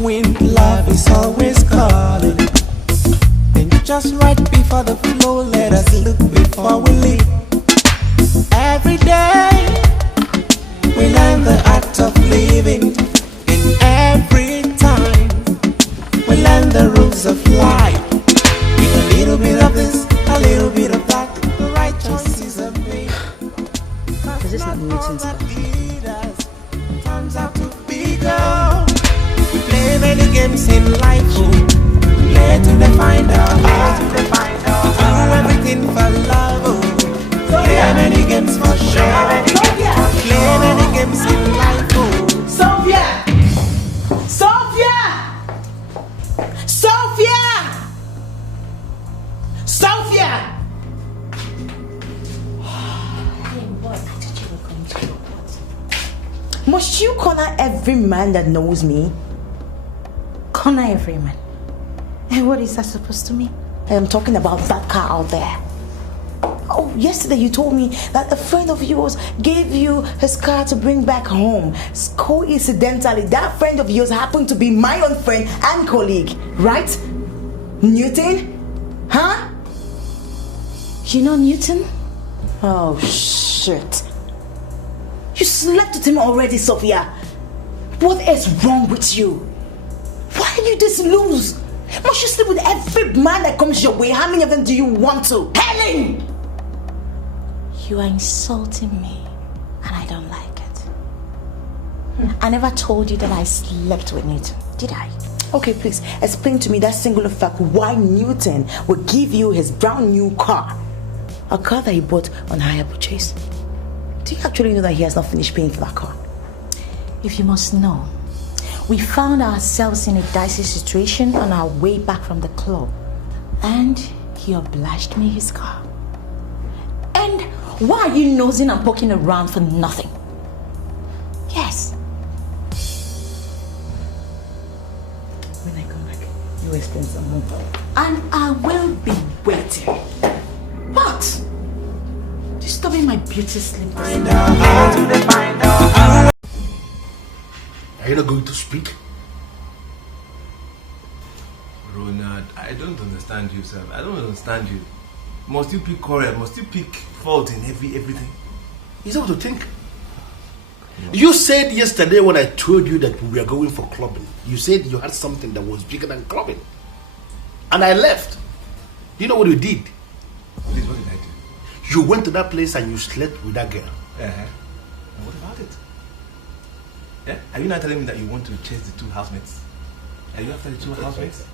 wind, love is always calling. And just right before the flow, let us look before we leave. Every day we learn the art of living. And every time we learn the rules of life. With a little bit of this, a little bit of that, the right choices are made. Is this not Newton's car? Turns out to be gold. We play many games in life, play to define our heart, do everything for love, play many games for sure, play many games in life. Sophia! Sophia! Sophia! Sophia! Must you corner every man that knows me? Corner every man? And what is that supposed to mean? I am talking about that car out there. Oh, yesterday you told me that a friend of yours gave you his car to bring back home. Coincidentally, that friend of yours happened to be my own friend and colleague, right? Newton? Huh? You know Newton? Oh, shit. You slept with him already, Sophia. What is wrong with you? Why are you this loose? Must you sleep with every man that comes your way? How many of them do you want to? Helen! You are insulting me, and I don't like it. I never told you that I slept with Newton, did I? Okay, please explain to me that singular fact why Newton would give you his brand new car. A car that he bought on hire purchase. Do you actually know that he has not finished paying for that car? If you must know, we found ourselves in a dicey situation on our way back from the club, and he obliged me his car. And why are you nosing and poking around for nothing? Yes. When I come back, you explain some more. And I will be waiting. But disturbing my beauty sleep. Are you not going to speak? Ronald, I don't understand you, sir. I don't understand you. Must you pick quarrel? Must you pick fault in everything? Is that what you think? You said yesterday when I told you that we were going for clubbing, you said you had something that was bigger than clubbing. And I left. You know what you did? Please, what did I do? You went to that place and you slept with that girl. And what about it? Yeah? Are you not telling me that you want to chase the two housemates? Are you after the two housemates?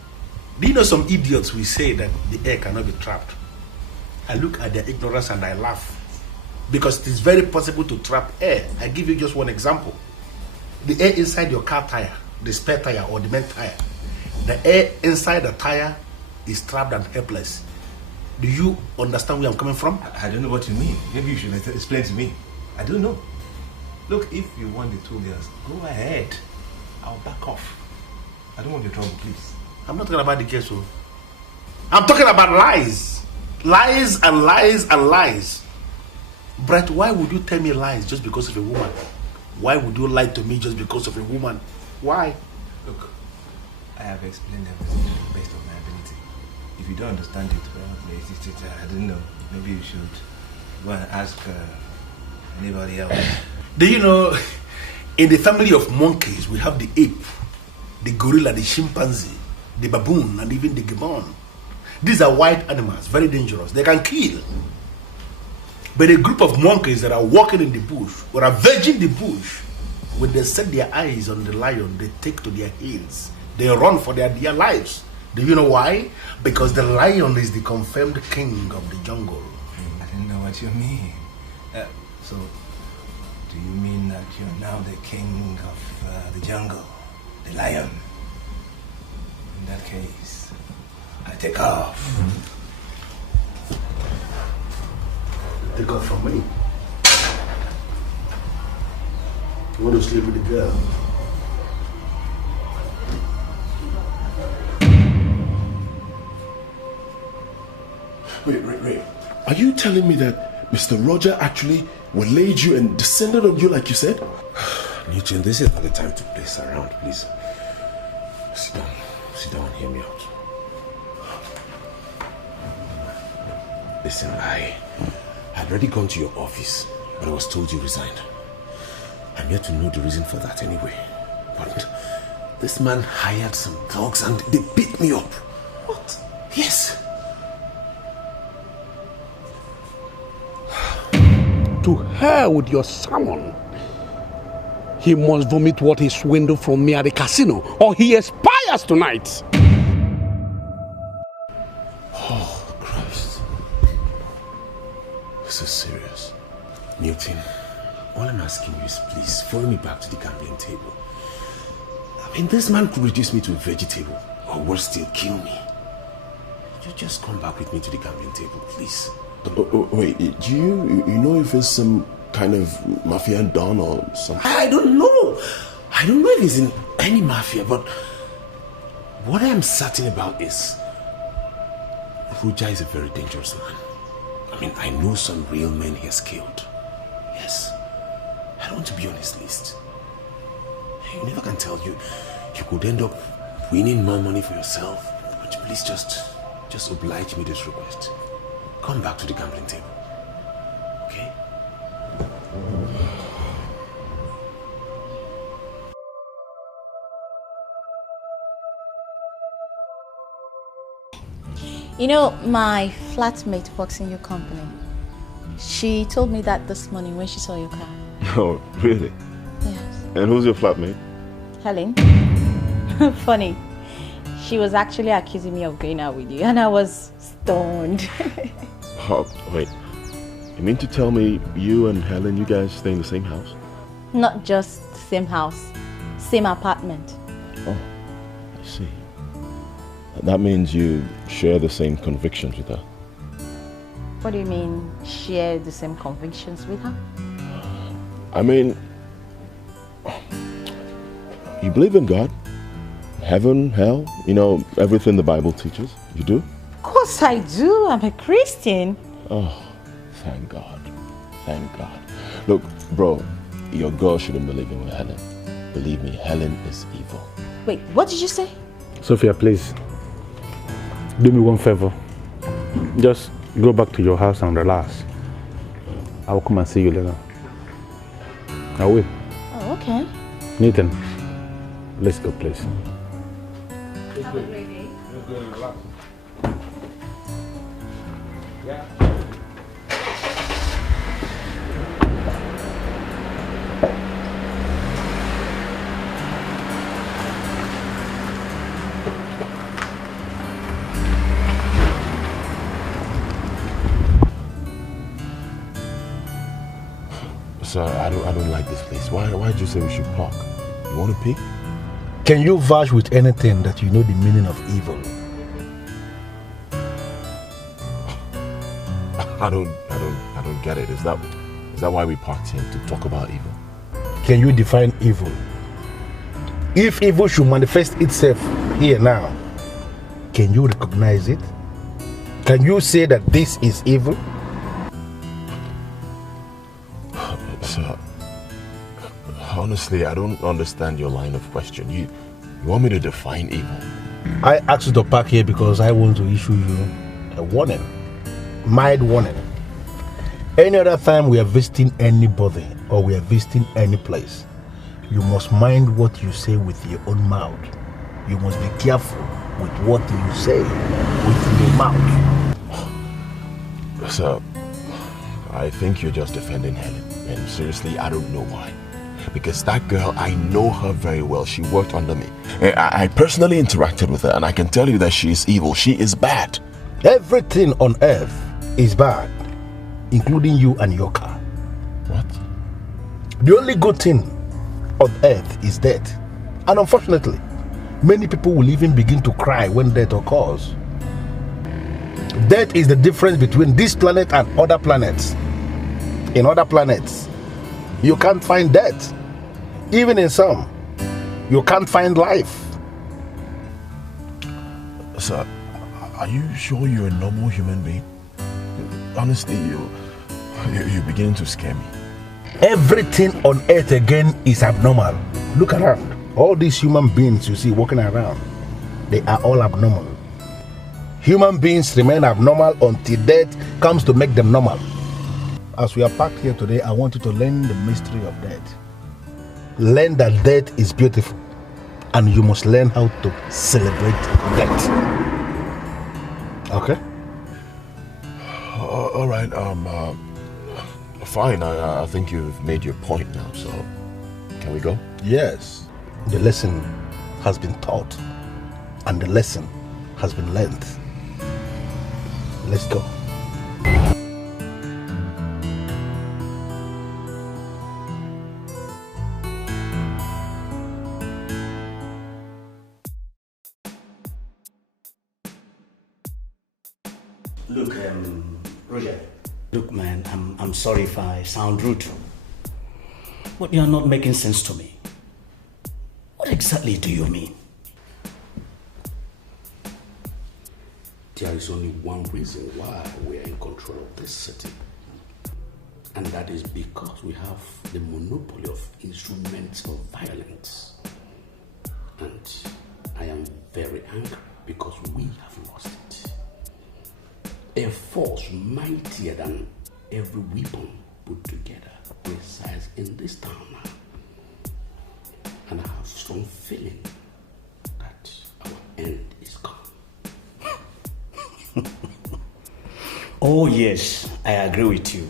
Do you know some idiots will say that the air cannot be trapped? I look at their ignorance and I laugh. Because it is very possible to trap air. I give you just one example. The air inside your car tire, the spare tire or the main tire, the air inside the tire is trapped and helpless. Do you understand where I'm coming from? I don't know what you mean. Maybe you should explain to me. I don't know. Look, if you want the 2 years, go ahead. I'll back off. I don't want your trouble, please. I'm not talking about the case, I'm talking about lies. Lies and lies and lies. Brett, why would you tell me lies just because of a woman? Why would you lie to me just because of a woman? Why? Look, I have explained everything based on my ability. If you don't understand it, well, I don't know. Maybe you should go and ask anybody else. Do you know, in the family of monkeys, we have the ape, the gorilla, the chimpanzee, the baboon, and even the gibbon. These are wild animals, very dangerous. They can kill. But a group of monkeys that are walking in the bush or are ravaging the bush, when they set their eyes on the lion, they take to their heels. They run for their dear lives. Do you know why? Because the lion is the confirmed king of the jungle. I didn't know what you mean. So, do you mean that you're now the king of the jungle, the lion? In that case, I take off. Take off from me. You want to sleep with the girl? Wait. Are you telling me that Mr. Roger actually waylaid you and descended on you like you said? Newton, this is not the time to place around, please. Sit down, hear me out. Listen, I had already gone to your office, but I was told you resigned. I'm yet to know the reason for that anyway. But this man hired some dogs and they beat me up. What? Yes. To hell with your salmon. He must vomit what he swindled from me at the casino, or he expires tonight. Oh, Christ. This is serious. Newton, all I'm asking you is please follow me back to the gambling table. I mean, this man could reduce me to a vegetable, or worse still, kill me. You just come back with me to the gambling table, please. Wait, do you know if it's some kind of mafia don or something? I don't know. I don't know if he's in any mafia, but what I am certain about is Roja is a very dangerous man. I mean, I know some real men he has killed. Yes. I don't want to be on his list. You never can tell. You could end up winning more money for yourself. But please just oblige me this request. Come back to the gambling table. Okay? You know, my flatmate works in your company. She told me that this morning when she saw your car. Oh, really? Yes. And who's your flatmate? Helen. Funny. She was actually accusing me of going out with you, and I was stoned. Oh, wait. You mean to tell me you and Helen, you guys stay in the same house? Not just the same house, same apartment. Oh, I see. That means you share the same convictions with her. What do you mean, share the same convictions with her? I mean, you believe in God? Heaven, hell, you know, everything the Bible teaches. You do? Of course I do. I'm a Christian. Oh, thank God. Thank God. Look, bro, your girl shouldn't be living with Helen. Believe me, Helen is evil. Wait, what did you say? Sophia, please. Do me one favor. Just go back to your house and relax. I'll come and see you later. I will. Oh, okay. Nathan, let's go, please. Have a great day. Relax. Yeah. Sir, I don't like this place. Why did you say we should park? You want to pee? Can you vouch with anything that you know the meaning of evil? I don't get it. Is that why we parked here, to talk about evil? Can you define evil? If evil should manifest itself here now, can you recognize it? Can you say that this is evil? Sir, honestly, I don't understand your line of question. You want me to define evil? I asked you to park here because I want to issue you a warning. Mild warning. Any other time we are visiting anybody or we are visiting any place, you must mind what you say with your own mouth. You must be careful with what you say with your mouth. Sir, I think you're just defending Helen. And seriously, I don't know why. Because that girl, I know her very well. She worked under me. I personally interacted with her, and I can tell you that she is evil. She is bad. Everything on earth is bad, including you and your car. What? The only good thing on earth is death. And unfortunately, many people will even begin to cry when death occurs. Death is the difference between this planet and other planets. In other planets, you can't find death. Even in some, you can't find life. Sir, are you sure you're a normal human being? Honestly, you're beginning to scare me. Everything on earth again is abnormal. Look around. All these human beings you see walking around, they are all abnormal. Human beings remain abnormal until death comes to make them normal. As we are packed here today, I want you to learn the mystery of death. Learn that death is beautiful, and you must learn how to celebrate death. Okay? All right. Fine. I think you've made your point now. So, can we go? Yes. The lesson has been taught, and the lesson has been learned. Let's go. Look, Roger. Look, man, I'm sorry if I sound rude, but you're not making sense to me. What exactly do you mean? There is only one reason why we are in control of this city. And that is because we have the monopoly of instruments of violence. And I am very angry because we have lost it. A force mightier than every weapon put together resides in this town now. And I have strong feeling that our end is come. Oh yes, I agree with you.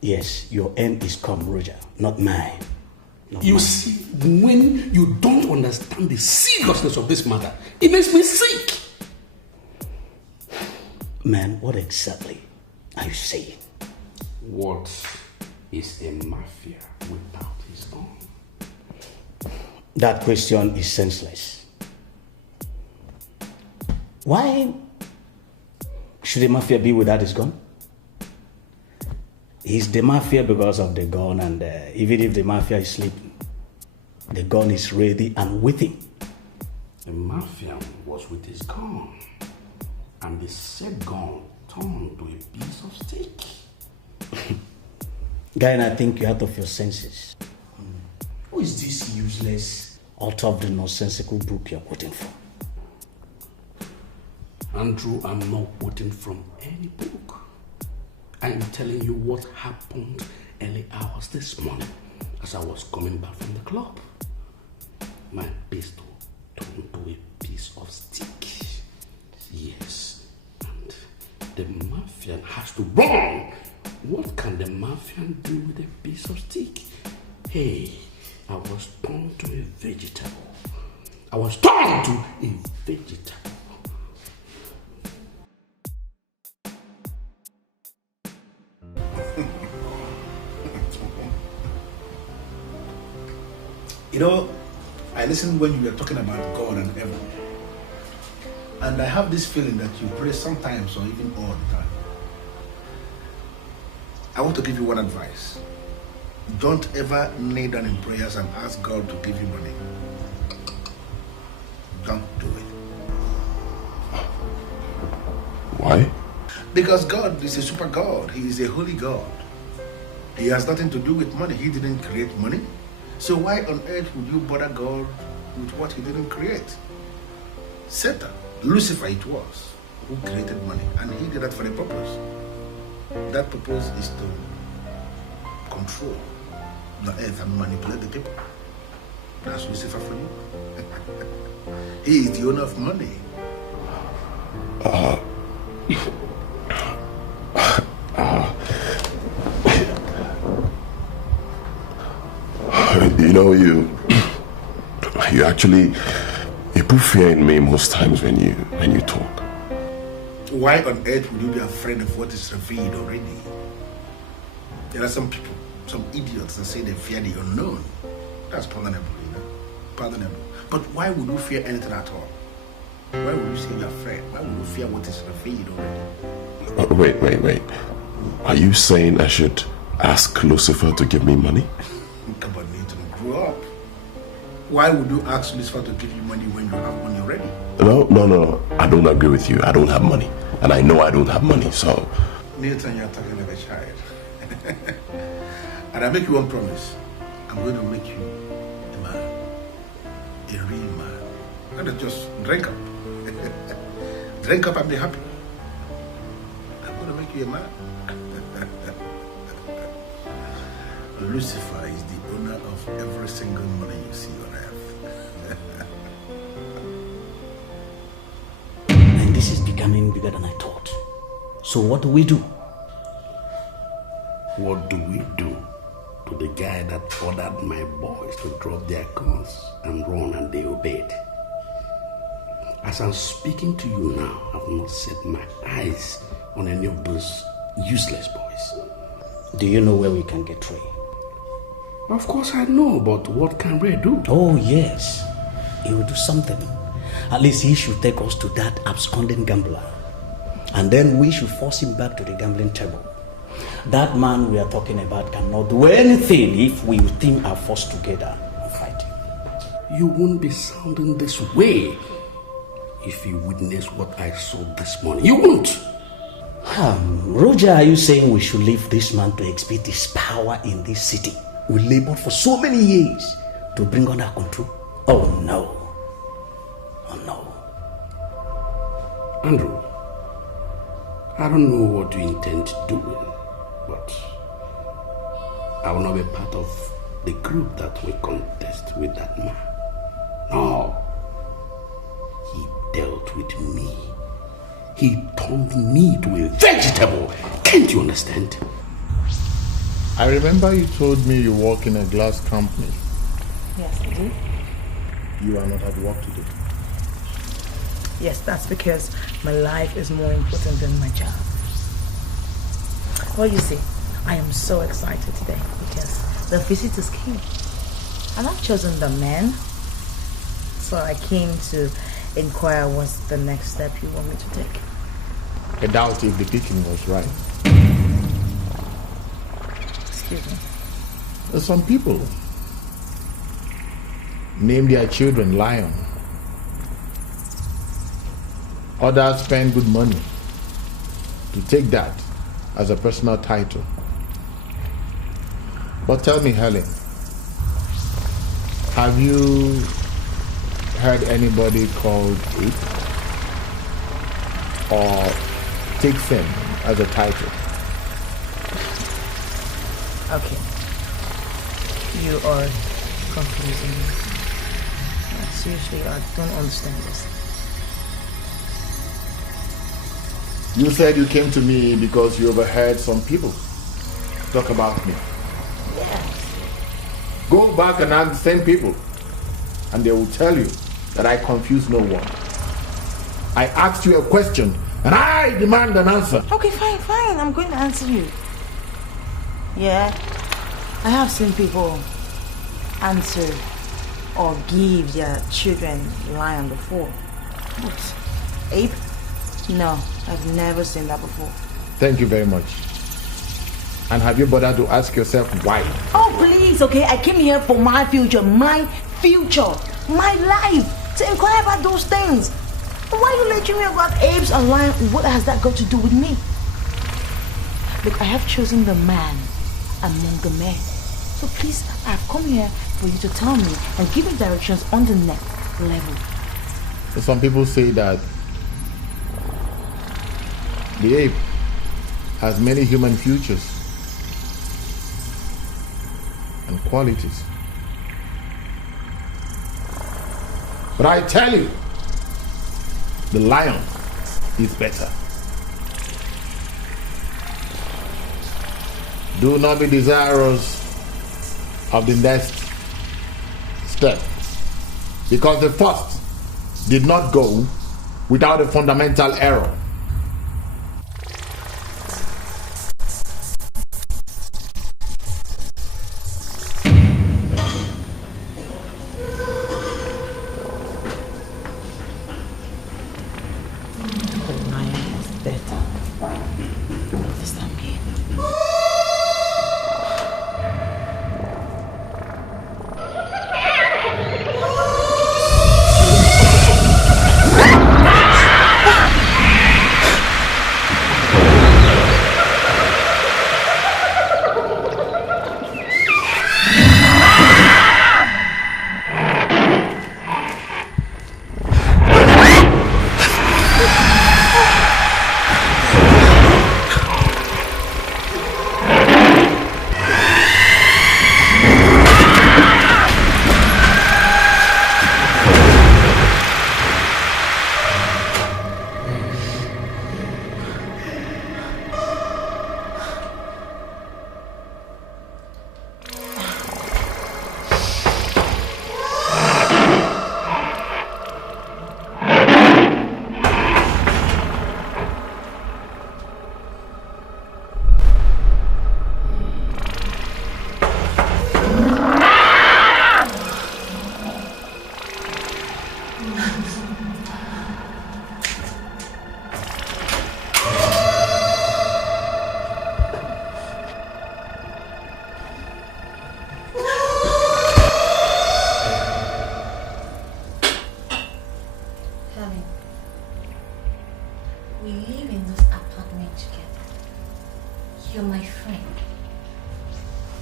Yes, your end is come, Roger, not mine. You see, when you don't understand the seriousness of this matter, it makes me sick. Man, what exactly are you saying? What is a mafia without his own? That question is senseless. Why should a mafia be without his gun? He's the mafia because of the gun, and even if the mafia is sleeping, the gun is ready and waiting. The mafia was with his gun, and the said gun turned to a piece of steak. Guy, and I think you're out of your senses. Who is this useless, out of the nonsensical book you're quoting from? Andrew, I'm not quoting from any book. I'm telling you what happened early hours this morning as I was coming back from the club. My pistol turned to a piece of stick. Yes, and the Mafian has to run. What can the Mafian do with a piece of stick? Hey, I was turned to a vegetable. I was turned to a vegetable. You know, I listened when you were talking about God and heaven. And I have this feeling that you pray sometimes or even all the time. I want to give you one advice. Don't ever kneel down in prayers and ask God to give you money. Don't do it. Why? Because God is a super God. He is a holy God. He has nothing to do with money. He didn't create money. So why on earth would you bother God with what he didn't create? Satan, Lucifer it was, who created money, and he did that for a purpose. That purpose is to control the earth and manipulate the people. That's Lucifer for you. He is the owner of money. You know, you actually put fear in me most times when you talk. Why on earth would you be afraid of what is revealed already? There are some people, some idiots that say they fear the unknown. That's pardonable, you know. Pardonable. But why would you fear anything at all? Why would you say you're afraid? Why would you fear what is revealed already? Wait. Are you saying I should ask Lucifer to give me money? Come on, Nathan, grow up. Why would you ask Lucifer to give you money when you have money already? No. I don't agree with you. I don't have money. And I know I don't have money, so... Nathan, you're talking like a child. And I make you one promise. I'm going to make you a a real man. Let us just drink up. Drink up and be happy. I'm going to make you a man. Lucifer is the owner of every single money you see on earth. And this is becoming bigger than I thought. So what do we do? What do we do to the guy that ordered my boys to drop their guns and run and they obeyed? As I'm speaking to you now, I've not set my eyes on any of those useless boys. Do you know where we can get Ray? Of course I know, but what can Ray do? Oh yes, he will do something. At least he should take us to that absconding gambler. And then we should force him back to the gambling table. That man we are talking about cannot do anything if we team our force together and fight him. You won't be sounding this way if you witness what I saw this morning. You won't. Roger, are you saying we should leave this man to exhibit his power in this city? We labored for so many years to bring under control. Oh no. Oh no. Andrew, I don't know what you intend to do, but I will not be part of the group that will contest with that man. No. He dealt with me. He turned me to a vegetable. Can't you understand? I remember you told me you work in a glass company. Yes, I do. You are not at work today. Yes, that's because my life is more important than my job. Well, you see, I am so excited today because the visitors came. And I've chosen the man. So I came to inquire what's the next step you want me to take. I doubt if the picking was right. Excuse me. There's some people name their children Lion. Others spend good money to take that as a personal title. But tell me, Helen, have you heard anybody called Ape or take them as a title? Okay. You are confusing me. Seriously, I don't understand this. You said you came to me because you overheard some people talk about me. Yes. Go back and ask the same people, and they will tell you that I confuse no one. I asked you a question, and I demand an answer. Okay, fine. I'm going to answer you. Yeah, I have seen people answer or give their children lion before. But ape? No, I've never seen that before. Thank you very much. And have you bothered to ask yourself why? Oh, please, okay? I came here for my future, my life, to inquire about those things. Why are you lecturing me about apes and lions? What has that got to do with me? Look, I have chosen the man among the men. So please, I've come here for you to tell me and give me directions on the next level. Some people say that the ape has many human features and qualities. But I tell you, the lion is better. Do not be desirous of the next step, because the first did not go without a fundamental error. this apartment together. You're my friend.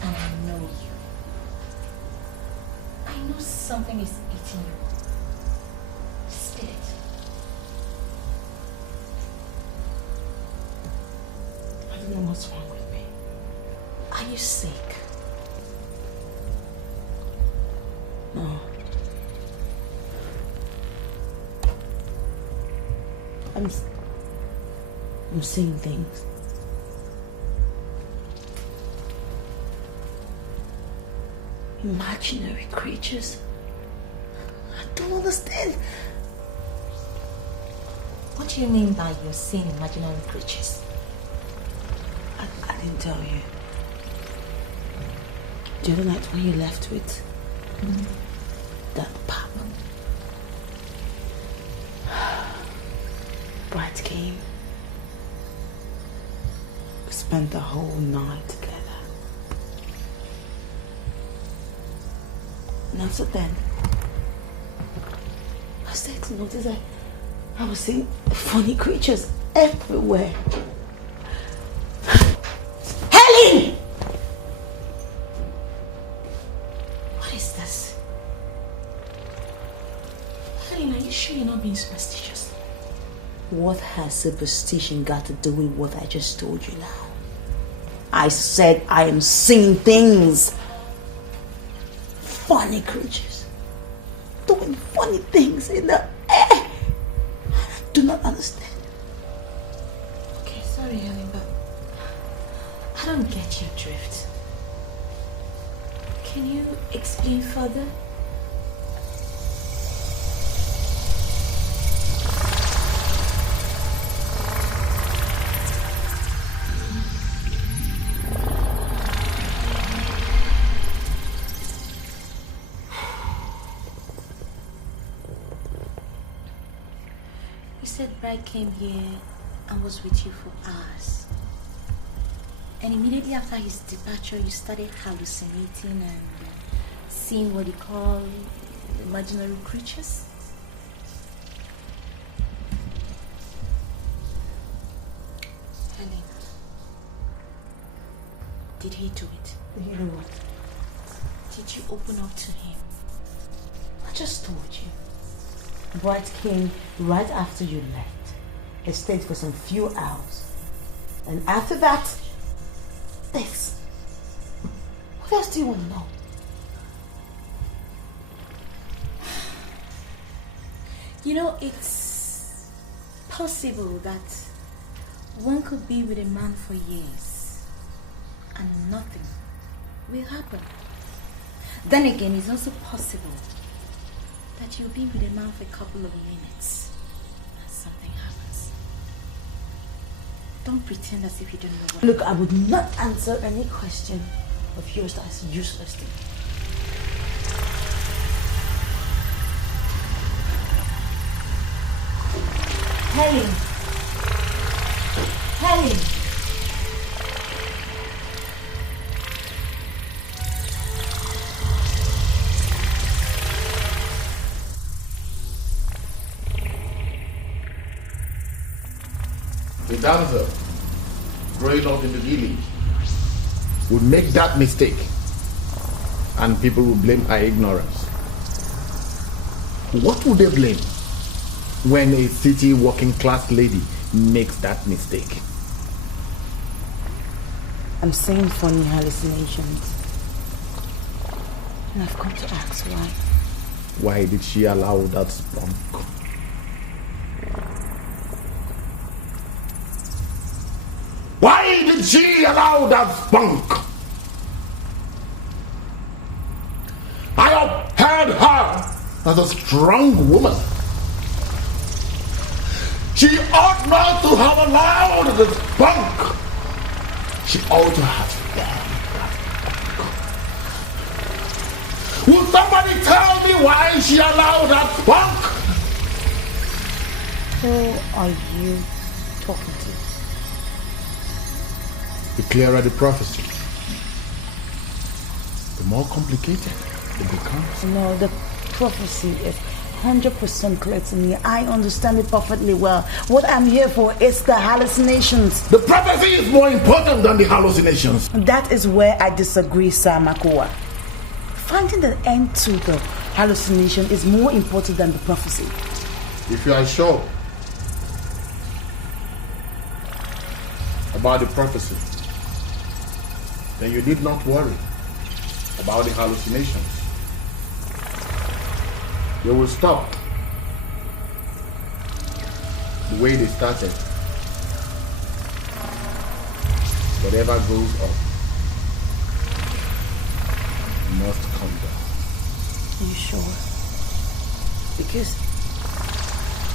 And I know you. I know something is eating you. Spit it. I don't know what's wrong with me. Are you sick? No. I'm seeing things. Imaginary creatures. I don't understand. What do you mean by you're seeing imaginary creatures? I didn't tell you. The other night when you left with that papa, Bright came. We spent the whole night together. And after then, I started to notice that I was seeing funny creatures everywhere. Helen! What is this? Helen, are you sure you're not being superstitious? What has superstition got to do with what I just told you now? I said I am seeing things. Funny creatures. Doing funny things in the air. I do not understand. Okay, sorry, Helen, but I don't get your drift. Can you explain further? Bride came here and was with you for hours. And immediately after his departure, you started hallucinating and seeing what you call imaginary creatures. Helen, did he do it? You know what? Did you open up to him? I just told you. Bright came right after you left. He stayed for some few hours. And after that, this. What else do you want to know? You know, it's possible that one could be with a man for years and nothing will happen. Then again, it's also possible that you'll be with a man for a couple of minutes and something happens. Don't pretend as if you don't know what. Look, I would not answer any question of yours that's useless to me. Helen! Helen! The dancer growing up in the village would make that mistake and people would blame her ignorance. What would they blame when a city working class lady makes that mistake? I'm seeing funny hallucinations. And I've come to ask why. Why did she allow that spunk? Why did she allow that spunk? I upheld her as a strong woman. She ought not to have allowed the spunk. She ought to have banned that spunk. Will somebody tell me why she allowed that spunk? Who are you talking to? The clearer the prophecy, the more complicated it becomes. No, the prophecy is 100% clear to me. I understand it perfectly well. What I'm here for is the hallucinations. The prophecy is more important than the hallucinations. That is where I disagree, Sir Makoa. Finding the end to the hallucination is more important than the prophecy. If you are sure about the prophecy, then you need not worry about the hallucinations. They will stop the way they started. Whatever goes up must come down. Are you sure? Because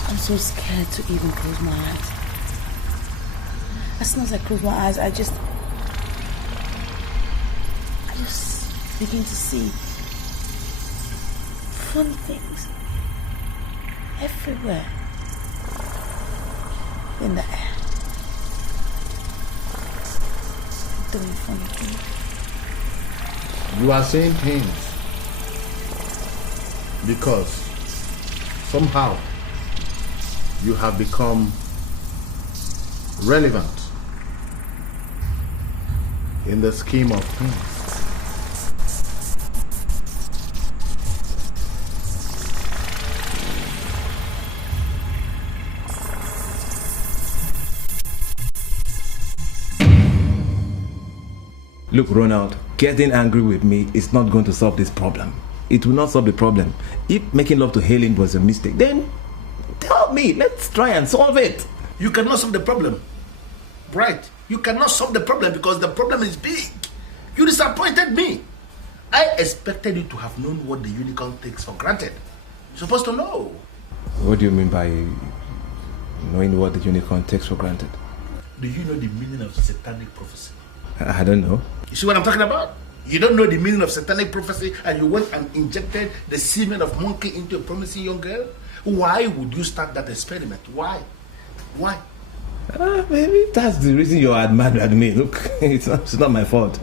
I'm so scared to even close my eyes. As soon as I close my eyes, I just begin to see funny things everywhere in the air. Doing funny things. You are saying things because somehow you have become relevant in the scheme of things. Look, Ronald, getting angry with me is not going to solve this problem. It will not solve the problem. If making love to Helen was a mistake, then tell me, let's try and solve it. You cannot solve the problem. Right? You cannot solve the problem because the problem is big. You disappointed me. I expected you to have known what the unicorn takes for granted. You're supposed to know. What do you mean by knowing what the unicorn takes for granted? Do you know the meaning of satanic prophecy? I don't know. You see what I'm talking about? You don't know the meaning of satanic prophecy and you went and injected the semen of monkey into a promising young girl? Why would you start that experiment? Why? Why? Maybe that's the reason you're mad at me. Look, it's not my fault.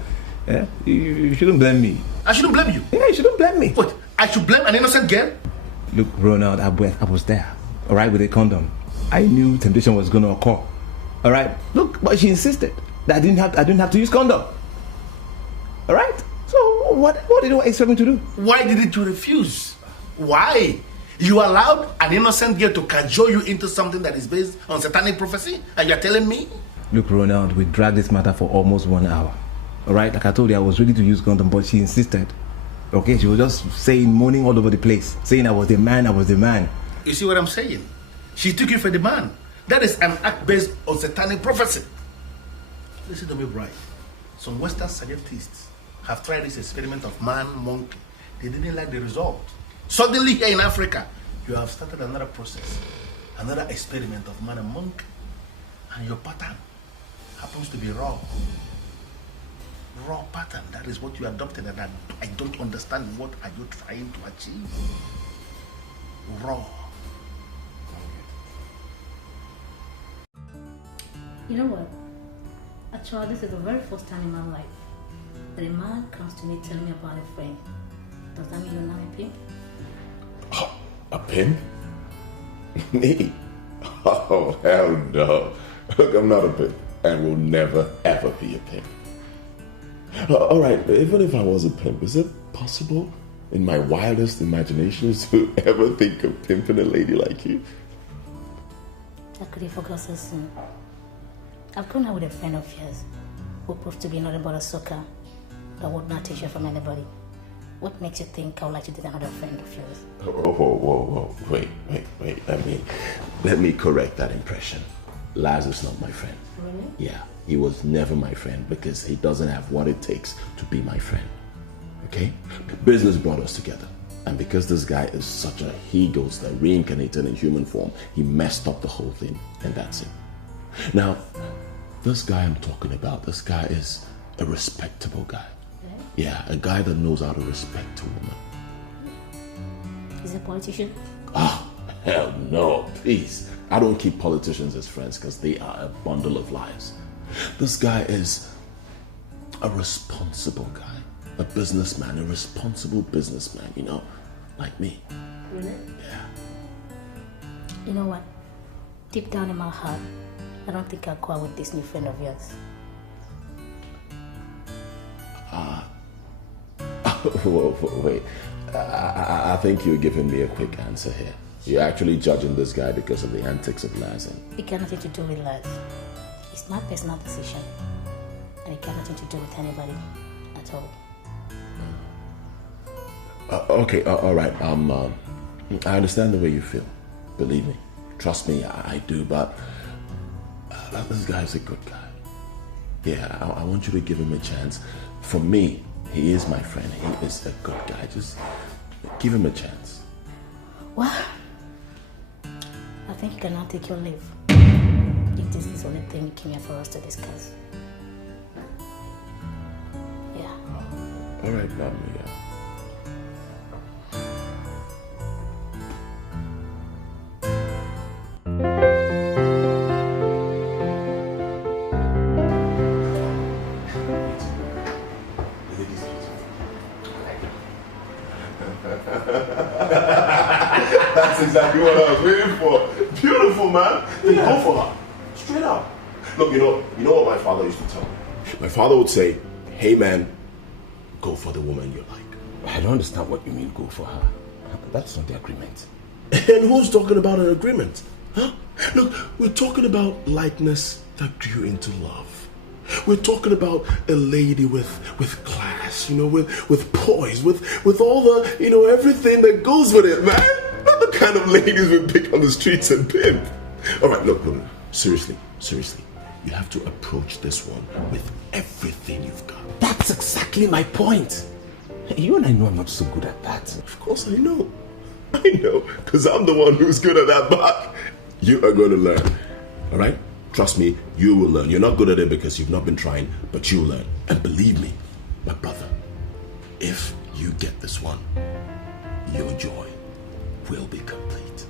Yeah? You shouldn't blame me. I shouldn't blame you? Yeah, you shouldn't blame me. What? I should blame an innocent girl? Look, Ronald, I was there. Alright, with a condom. I knew temptation was going to occur. Alright? Look, but she insisted that I didn't have to use condom. Alright? So what did you expect me to do? Why didn't you refuse? Why? You allowed an innocent girl to cajole you into something that is based on satanic prophecy? And you're telling me? Look, Ronald, we dragged this matter for almost 1 hour. Alright? Like I told you, I was ready to use condom, but she insisted. Okay? She was just moaning all over the place. Saying I was the man. You see what I'm saying? She took you for the man. That is an act based on satanic prophecy. Listen to me, right? Some Western scientists have tried this experiment of man-monkey. They didn't like the result. Suddenly here in Africa, you have started another process, another experiment of man and monkey. And your pattern happens to be raw. Raw pattern, that is what you adopted, and I don't understand what are you trying to achieve. Raw. You know what? Actually, this is the very first time in my life that a man comes to me telling me about a friend. Does that mean you're not a pimp? Oh, a pimp? Me? Oh, hell no. Look, I'm not a pimp and will never, ever be a pimp. All right, even if I was a pimp, is it possible in my wildest imaginations to ever think of pimping a lady like you? I could have forgot so soon. I've grown up with a friend of yours who proved to be nothing but a sucker that would not take you from anybody. What makes you think I would like to date another friend of yours? Whoa. Wait. Let me correct that impression. Laz is not my friend. Really? Yeah, he was never my friend because he doesn't have what it takes to be my friend. Okay? Business brought us together. And because this guy is such a he-ghost that reincarnated in human form, he messed up the whole thing, and that's it. Now, this guy I'm talking about, this guy is a respectable guy. Yeah, a guy that knows how to respect a woman. Is he a politician? Oh, hell no, please. I don't keep politicians as friends because they are a bundle of lies. This guy is a responsible guy, a businessman, a responsible businessman, you know, like me. Really? Yeah. You know what? Deep down in my heart, I don't think I'll go out with this new friend of yours. Wait. I think you're giving me a quick answer here. You're actually judging this guy because of the antics of Laz. It got nothing to do with Laz. It's my personal decision. And it got nothing to do with anybody at all. Okay, all right. I understand the way you feel. Believe me. Trust me, I do, but this guy's a good guy. Yeah, I want you to give him a chance. For me, he is my friend. He is a good guy. Just give him a chance. Well, I think you can now take your leave. If this is the only thing you came here for us to discuss. Yeah. All right, Mom. Yeah. That's exactly what I was waiting for. Beautiful, man. Then go for her. Straight up. Look, you know what my father used to tell me? My father would say, hey man, go for the woman you like. I don't understand what you mean, go for her. That's not the agreement. And who's talking about an agreement? Huh? Look, we're talking about likeness that grew into love. We're talking about a lady with class, with poise, with all the, everything that goes with it, man. Not the kind of ladies we pick on the streets and pimp. All right, look, seriously. You have to approach this one with everything you've got. That's exactly my point. You and I know I'm not so good at that. Of course I know, because I'm the one who's good at that, but you are going to learn, all right? Trust me, you will learn. You're not good at it because you've not been trying, but you'll learn. And believe me, my brother, if you get this one, your joy will be complete.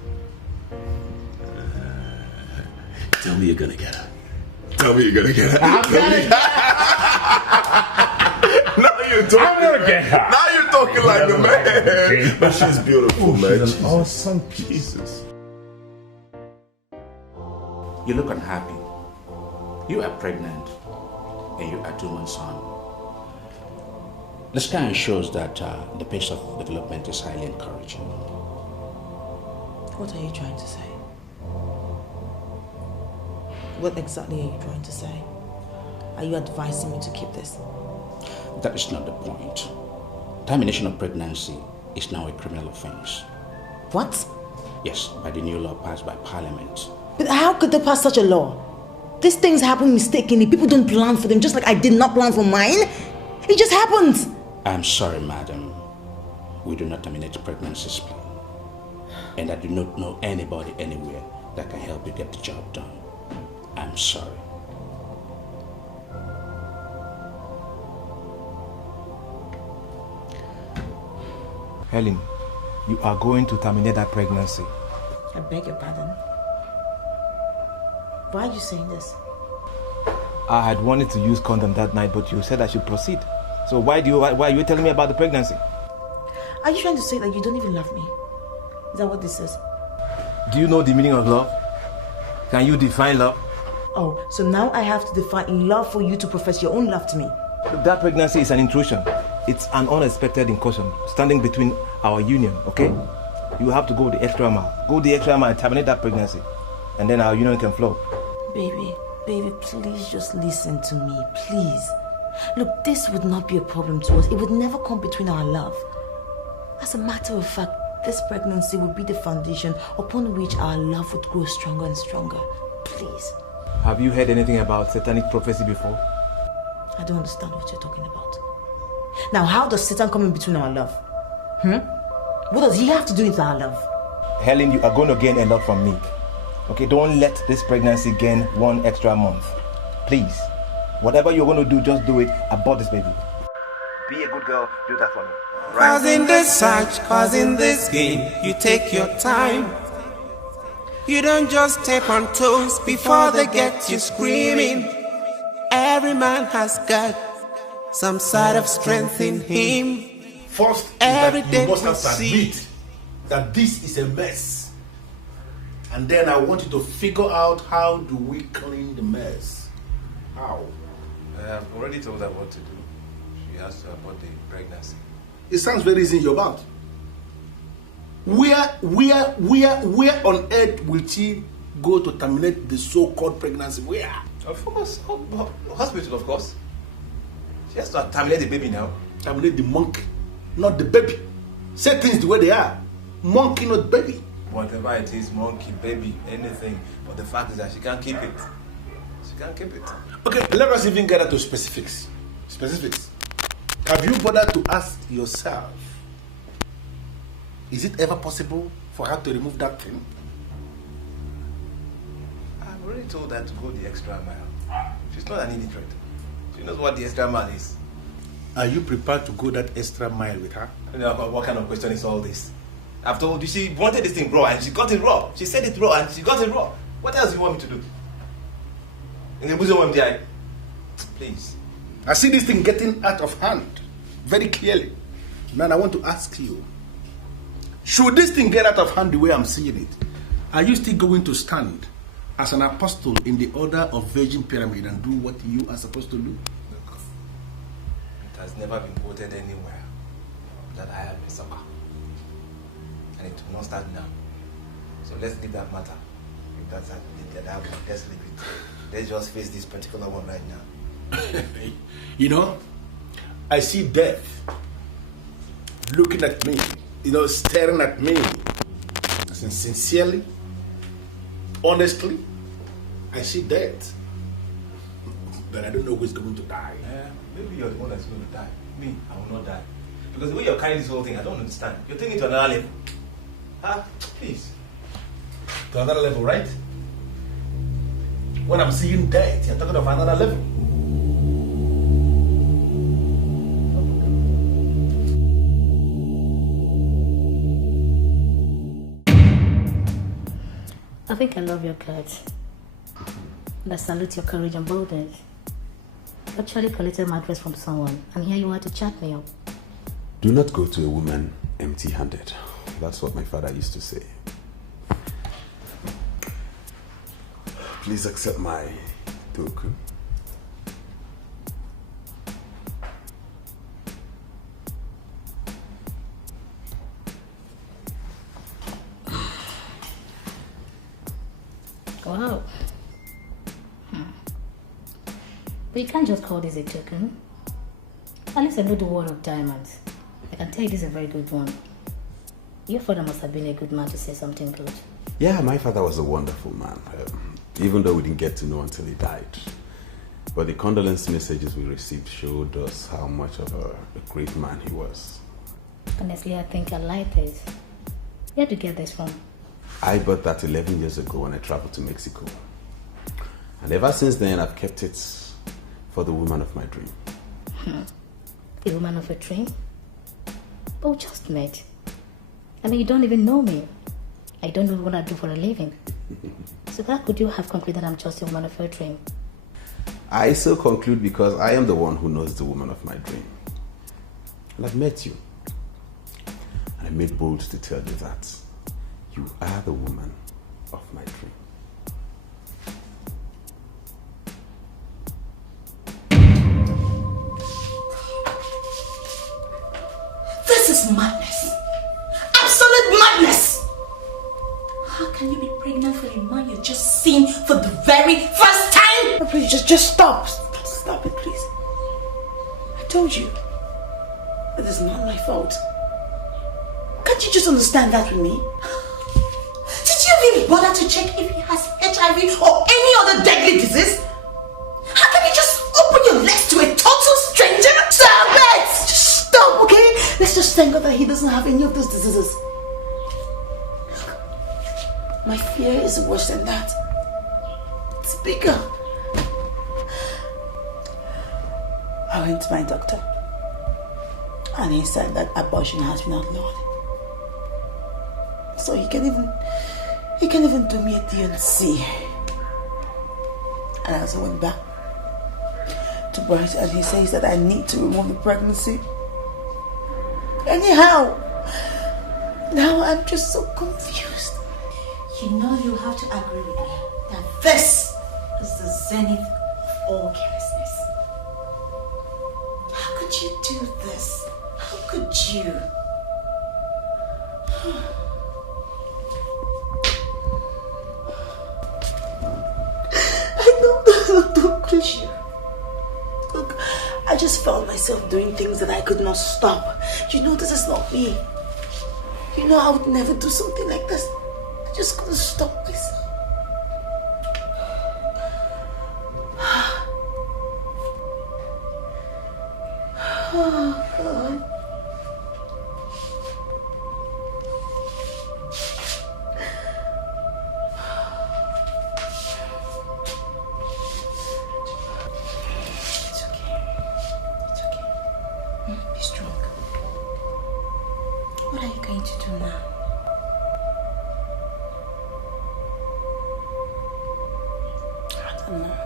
Tell me you're gonna get her. Tell me you're gonna get her. I'm gonna get her. Now you're talking. I'm gonna get her. Now you're talking like the man. But she's beautiful, man. She's an awesome Jesus. You look unhappy. You are pregnant and you are 2 months on. The scan shows that the pace of development is highly encouraging. What are you trying to say? What exactly are you trying to say? Are you advising me to keep this? That is not the point. Termination of pregnancy is now a criminal offense. What? Yes, by the new law passed by Parliament. But how could they pass such a law? These things happen mistakenly. People don't plan for them, just like I did not plan for mine. It just happens. I'm sorry, madam. We do not terminate pregnancies. And I do not know anybody anywhere that can help you get the job done. I'm sorry. Helen, you are going to terminate that pregnancy. I beg your pardon. Why are you saying this? I had wanted to use condom that night, but you said I should proceed. So why are you telling me about the pregnancy? Are you trying to say that you don't even love me? Is that what this is? Do you know the meaning of love? Can you define love? Oh, so now I have to define love for you to profess your own love to me. That pregnancy is an intrusion. It's an unexpected incursion standing between our union, okay? You have to go the extra mile. Go the extra mile and terminate that pregnancy. And then our union can flow. Baby, please just listen to me, please. Look, this would not be a problem to us. It would never come between our love. As a matter of fact, this pregnancy would be the foundation upon which our love would grow stronger and stronger. Please. Have you heard anything about satanic prophecy before? I don't understand what you're talking about. Now, how does Satan come in between our love? What does he have to do with our love? Helen, you are going to gain a lot from me. Okay, don't let this pregnancy gain 1 extra month. Please. Whatever you're going to do, just do it. Abort this baby. Be a good girl. Do that for me. Right? Cause in this search, cause in this game, you take your time. You don't just step on toes before they get you screaming. Every man has got some side of strength in him. First, every day you must have to admit that this is a mess. And then I want you to figure out how do we clean the mess. How? I have already told her what to do. She has to abort the pregnancy. It sounds very easy in your mouth. Where on earth will she go to terminate the so-called pregnancy? Where? Of course, hospital, of course. She has to terminate the baby now. Terminate the monkey, not the baby. Say things the way they are. Monkey, not baby. Whatever it is, monkey, baby, anything. But the fact is that she can't keep it. She can't keep it. Okay, let us even get into specifics. Specifics. Have you bothered to ask yourself, is it ever possible for her to remove that thing? I've already told her to go the extra mile. She's not an illiterate. She knows what the extra mile is. Are you prepared to go that extra mile with her? What kind of question is all this? I've told you she wanted this thing raw and she got it raw. She said it raw and she got it raw. What else do you want me to do? In the bosom of the eye. Please. I see this thing getting out of hand very clearly. Man, I want to ask you, should this thing get out of hand the way I'm seeing it, are you still going to stand as an apostle in the order of Virgin Pyramid and do what you are supposed to do? Look, it has never been quoted anywhere that I am a sucker. And it will not start now. So let's leave that matter. If that's that one, let's leave it. Let's just face this particular one right now. You know, I see death looking at me, staring at me. Sincerely, honestly, I see death. But I don't know who's going to die. Maybe you're the one that's going to die. Me, I will not die. Because the way you're carrying this whole thing, I don't understand. You're taking it to another level. Please. To another level, right? When I'm seeing death, you're talking of another level. I think I love your guts. And I salute your courage and boldness. You actually collected my address from someone, and here you are to chat me up. Do not go to a woman empty-handed. That's what my father used to say. Please accept my token. Wow. But you can't just call this a token. At least I know the word of diamonds. I can tell you this is a very good one. Your father must have been a good man to say something good. Yeah, my father was a wonderful man. Even though we didn't get to know until he died. But the condolence messages we received showed us how much of a great man he was. Honestly, I think I like this. Where did you get this from? I bought that 11 years ago when I traveled to Mexico. And ever since then, I've kept it for the woman of my dream. The woman of a dream? But we just met. I mean, you don't even know me. I don't know what I do for a living. So how could you have concluded that I'm just a woman of your dream? I so conclude because I am the one who knows the woman of my dream. And I've met you. And I made bold to tell you that you are the woman of my dream. This is madness. Absolute madness. How can you be pregnant for a man you just seen for the very first time? Oh, please, just stop. Stop it, please. I told you. It is not my fault. Can't you just understand that with me? Did you even bother to check if he has HIV or any other deadly disease? How can you just open your legs to a total stranger? Stop it! Just stop, okay? Let's just thank God that he doesn't have any of those diseases. My fear is worse than that. It's bigger. I went to my doctor, and he said that abortion has been outlawed. So he can even do me a DNC. And I also went back to Bryce, and he says that I need to remove the pregnancy. Anyhow, Now I'm just so confused. You know you have to agree with me that this is the zenith of all carelessness. How could you do this? How could you? Don't push you. Look, I just found myself doing things that I could not stop. You know this is not me. You know I would never do something like this. I just couldn't stop myself. Oh, God. It's okay. It's okay. Be strong. What are you going to do now? I don't know.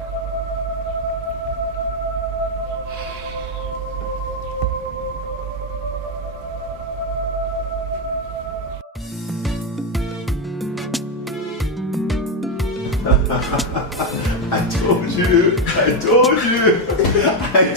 I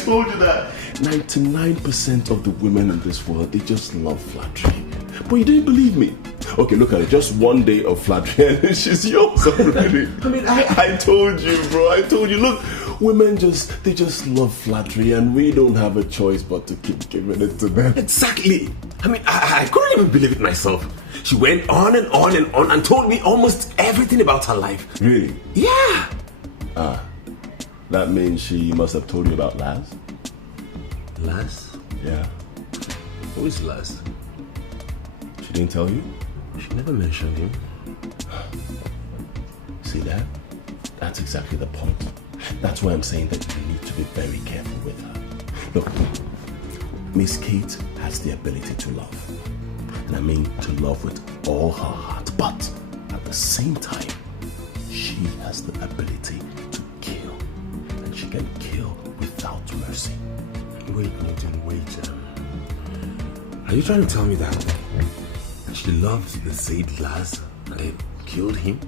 told you that 99% of the women in this world, they just love flattery. But you didn't believe me. Okay, look at it. Just one day of flattery and she's yours already. I mean, I told you, bro. I told you. Look, women they just love flattery and we don't have a choice but to keep giving it to them. Exactly. I mean, I couldn't even believe it myself. She went on and on and on and told me almost everything about her life. Really? Yeah. That means she must have told you about Laz? Laz? Yeah. Who is Laz? She didn't tell you? She never mentioned him. See that? That's exactly the point. That's why I'm saying that you need to be very careful with her. Look, Miss Kate has the ability to love. And I mean to love with all her heart. But at the same time, she has the ability to kill. And she can kill without mercy. Wait, Newton, wait. Are you trying to tell me that she loves the Said Laz and they killed him?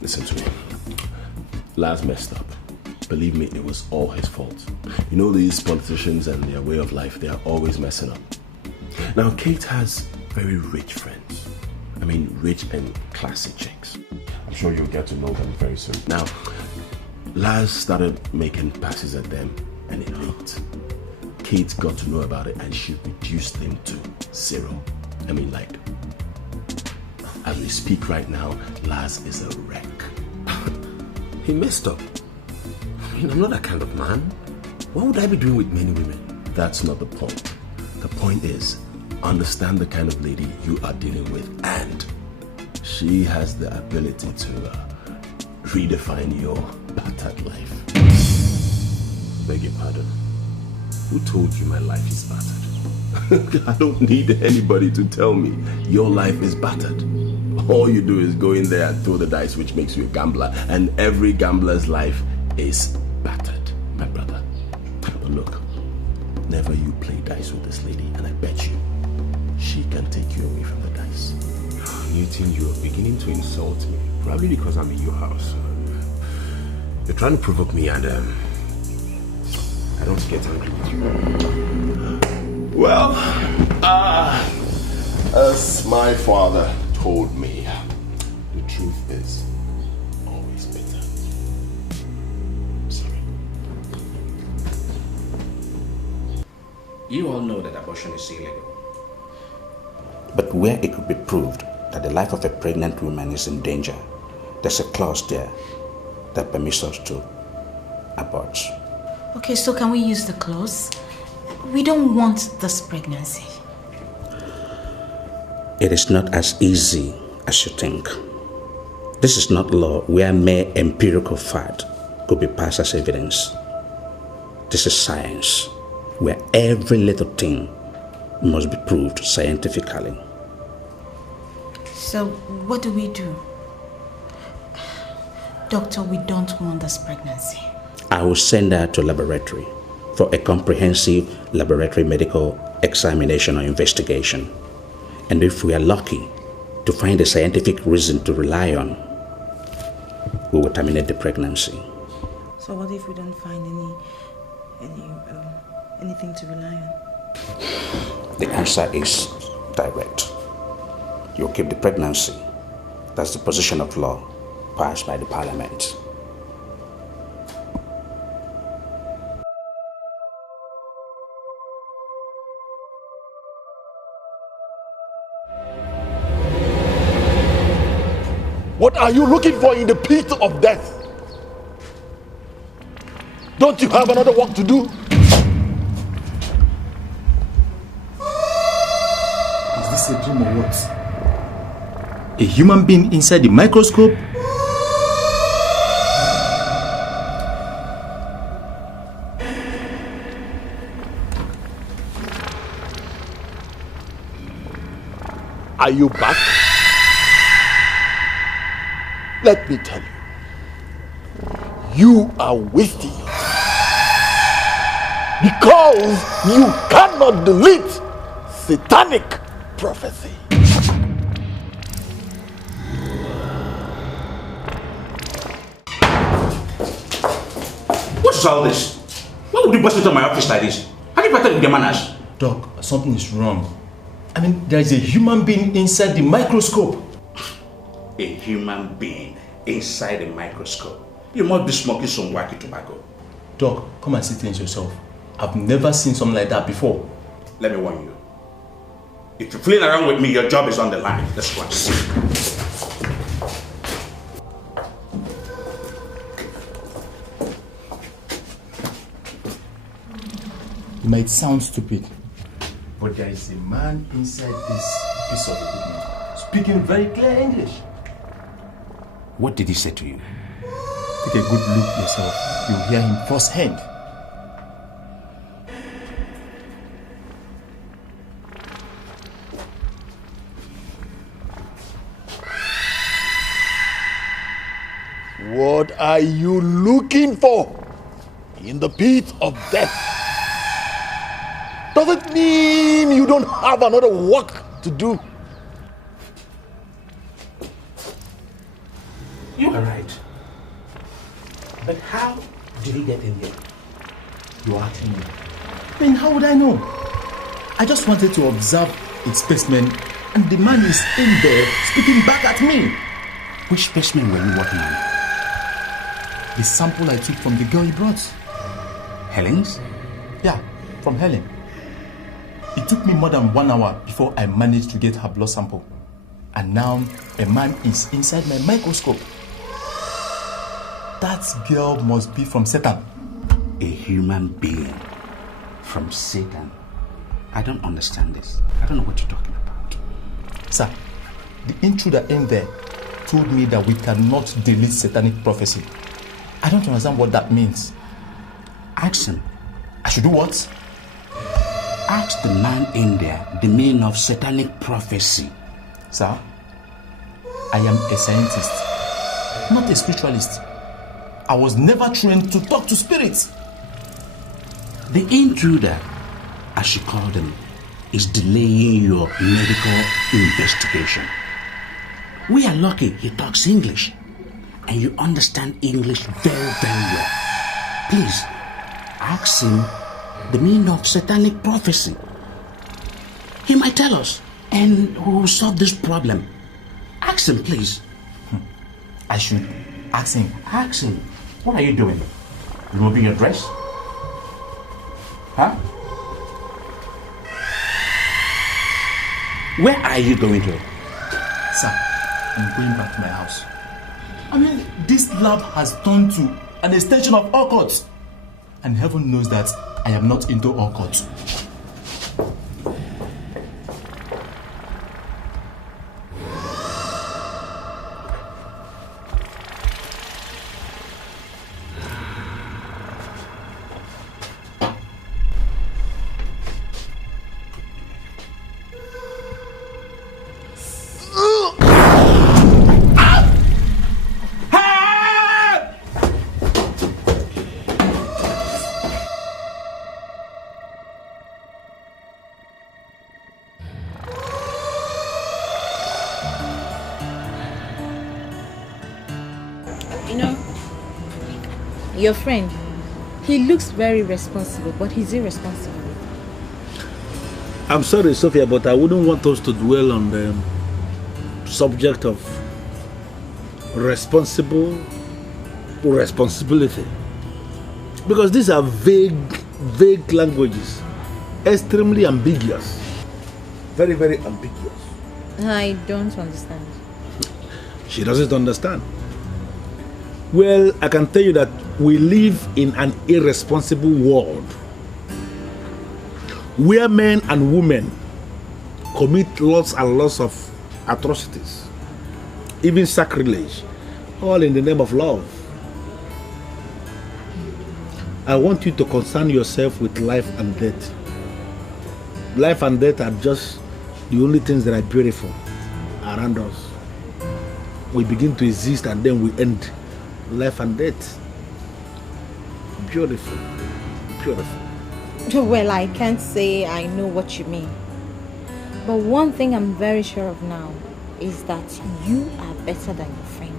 Listen to me. Laz messed up. Believe me, it was all his fault. You know these politicians and their way of life, they are always messing up. Now, Kate has very rich friends. I mean, rich and classy chicks. I'm sure you'll get to know them very soon. Now, Laz started making passes at them and it leaked. Kate got to know about it and she reduced them to 0. I mean, like, as we speak right now, Laz is a wreck. He messed up. I mean, I'm not that kind of man. What would I be doing with many women? That's not the point. The point is, understand the kind of lady you are dealing with, and she has the ability to redefine your battered life. Beg your pardon. Who told you my life is battered? I don't need anybody to tell me your life is battered. All you do is go in there and throw the dice, which makes you a gambler, and every gambler's life is battered, my brother. But look, never you play dice with this lady, and I bet you she can take you away from the dice. Newton, you are beginning to insult me. Probably because I'm in your house. You're trying to provoke me and I don't get angry with you. Well, as my father told me, the truth is always bitter. I'm sorry. You all know that abortion is illegal. But where it could be proved that the life of a pregnant woman is in danger, there's a clause there that permits us to abort. Okay, so can we use the clause? We don't want this pregnancy. It is not as easy as you think. This is not law where mere empirical fact could be passed as evidence. This is science, where every little thing must be proved scientifically. So what do we do? Doctor, we don't want this pregnancy. I will send her to laboratory for a comprehensive laboratory medical examination or investigation. And if we are lucky to find a scientific reason to rely on, we will terminate the pregnancy. So what if we don't find anything to rely on? The answer is direct. You'll keep the pregnancy. That's the position of law passed by the parliament. What are you looking for in the pit of death? Don't you have another work to do? Is this a dream or what? A human being inside the microscope? Are you back? Let me tell you, you are wasting your time because you cannot delete satanic prophecy. What is all this? Why would you burst into my office like this? How do you protect the manners? Doc, something is wrong. I mean, there is a human being inside the microscope. A human being inside a microscope. You must be smoking some wacky tobacco. Doc, come and see things yourself. I've never seen something like that before. Let me warn you. If you're fooling around with me, your job is on the line. Let's go. It might sound stupid, but there is a man inside this piece of equipment speaking very clear English. What did he say to you? Take a good look yourself. You'll hear him firsthand. What are you looking for in the pit of death? Does it mean you don't have another work to do? You are right. But how did he get in there? You're asking me. Then how would I know? I just wanted to observe its specimen, and the man is in there speaking back at me. Which specimen were you working on? The sample I took from the girl he brought. Helen's? Yeah, from Helen. It took me more than 1 hour before I managed to get her blood sample. And now a man is inside my microscope. That girl must be from Satan. A human being from Satan? I don't understand this. I don't know what you're talking about. Sir, the intruder in there told me that we cannot delete satanic prophecy. I don't understand what that means. Ask him. I should do what? Ask the man in there the meaning of satanic prophecy. Sir, I am a scientist, not a spiritualist. I was never trained to talk to spirits. The intruder, as you call them, is delaying your medical investigation. We are lucky he talks English, and you understand English very, very well. Please, ask him the meaning of satanic prophecy. He might tell us, and we'll solve this problem. Ask him, please. I should ask him. Ask him. What are you doing? Removing your dress? Huh? Where are you going to? Sir, I'm going back to my house. I mean, this lab has turned to an extension of occult. And heaven knows that I am not into occult. your friend. He looks very responsible, but he's irresponsible. I'm sorry, Sophia, but I wouldn't want us to dwell on the subject of responsibility. Because these are vague languages, extremely ambiguous. Very, very ambiguous. I don't understand. She doesn't understand. Well, I can tell you that we live in an irresponsible world where men and women commit lots and lots of atrocities, even sacrilege, all in the name of love. I want you to concern yourself with life and death. Life and death are just the only things that are beautiful around us. We begin to exist and then we end. Life and death. Beautiful. Beautiful. Well, I can't say I know what you mean. But one thing I'm very sure of now is that you are better than your friend.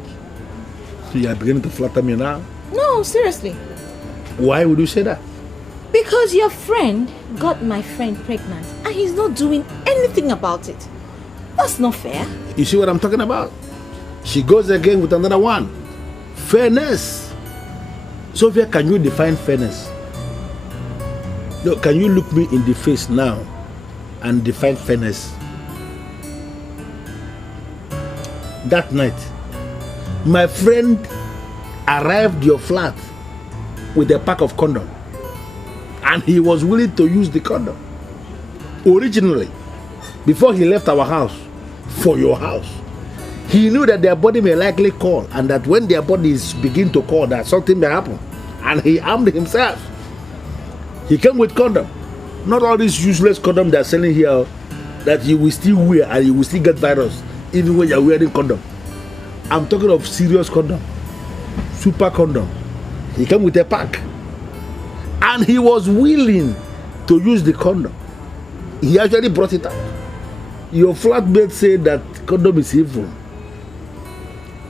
So you are beginning to flatter me now? No, seriously. Why would you say that? Because your friend got my friend pregnant and he's not doing anything about it. That's not fair. You see what I'm talking about? She goes again with another one. Fairness. Sophia, can you define fairness? No, can you look me in the face now and define fairness? That night, my friend arrived your flat with a pack of condom, and he was willing to use the condom originally before he left our house for your house. He knew that their body may likely call, and that when their bodies begin to call, that something may happen, and he armed himself. He came with condom, not all these useless condom they're selling here that you will still wear and you will still get virus even when you're wearing condom. I'm talking of serious condom, super condom. He came with a pack, and he was willing to use the condom. He actually brought it out. Your flatmate said that condom is evil,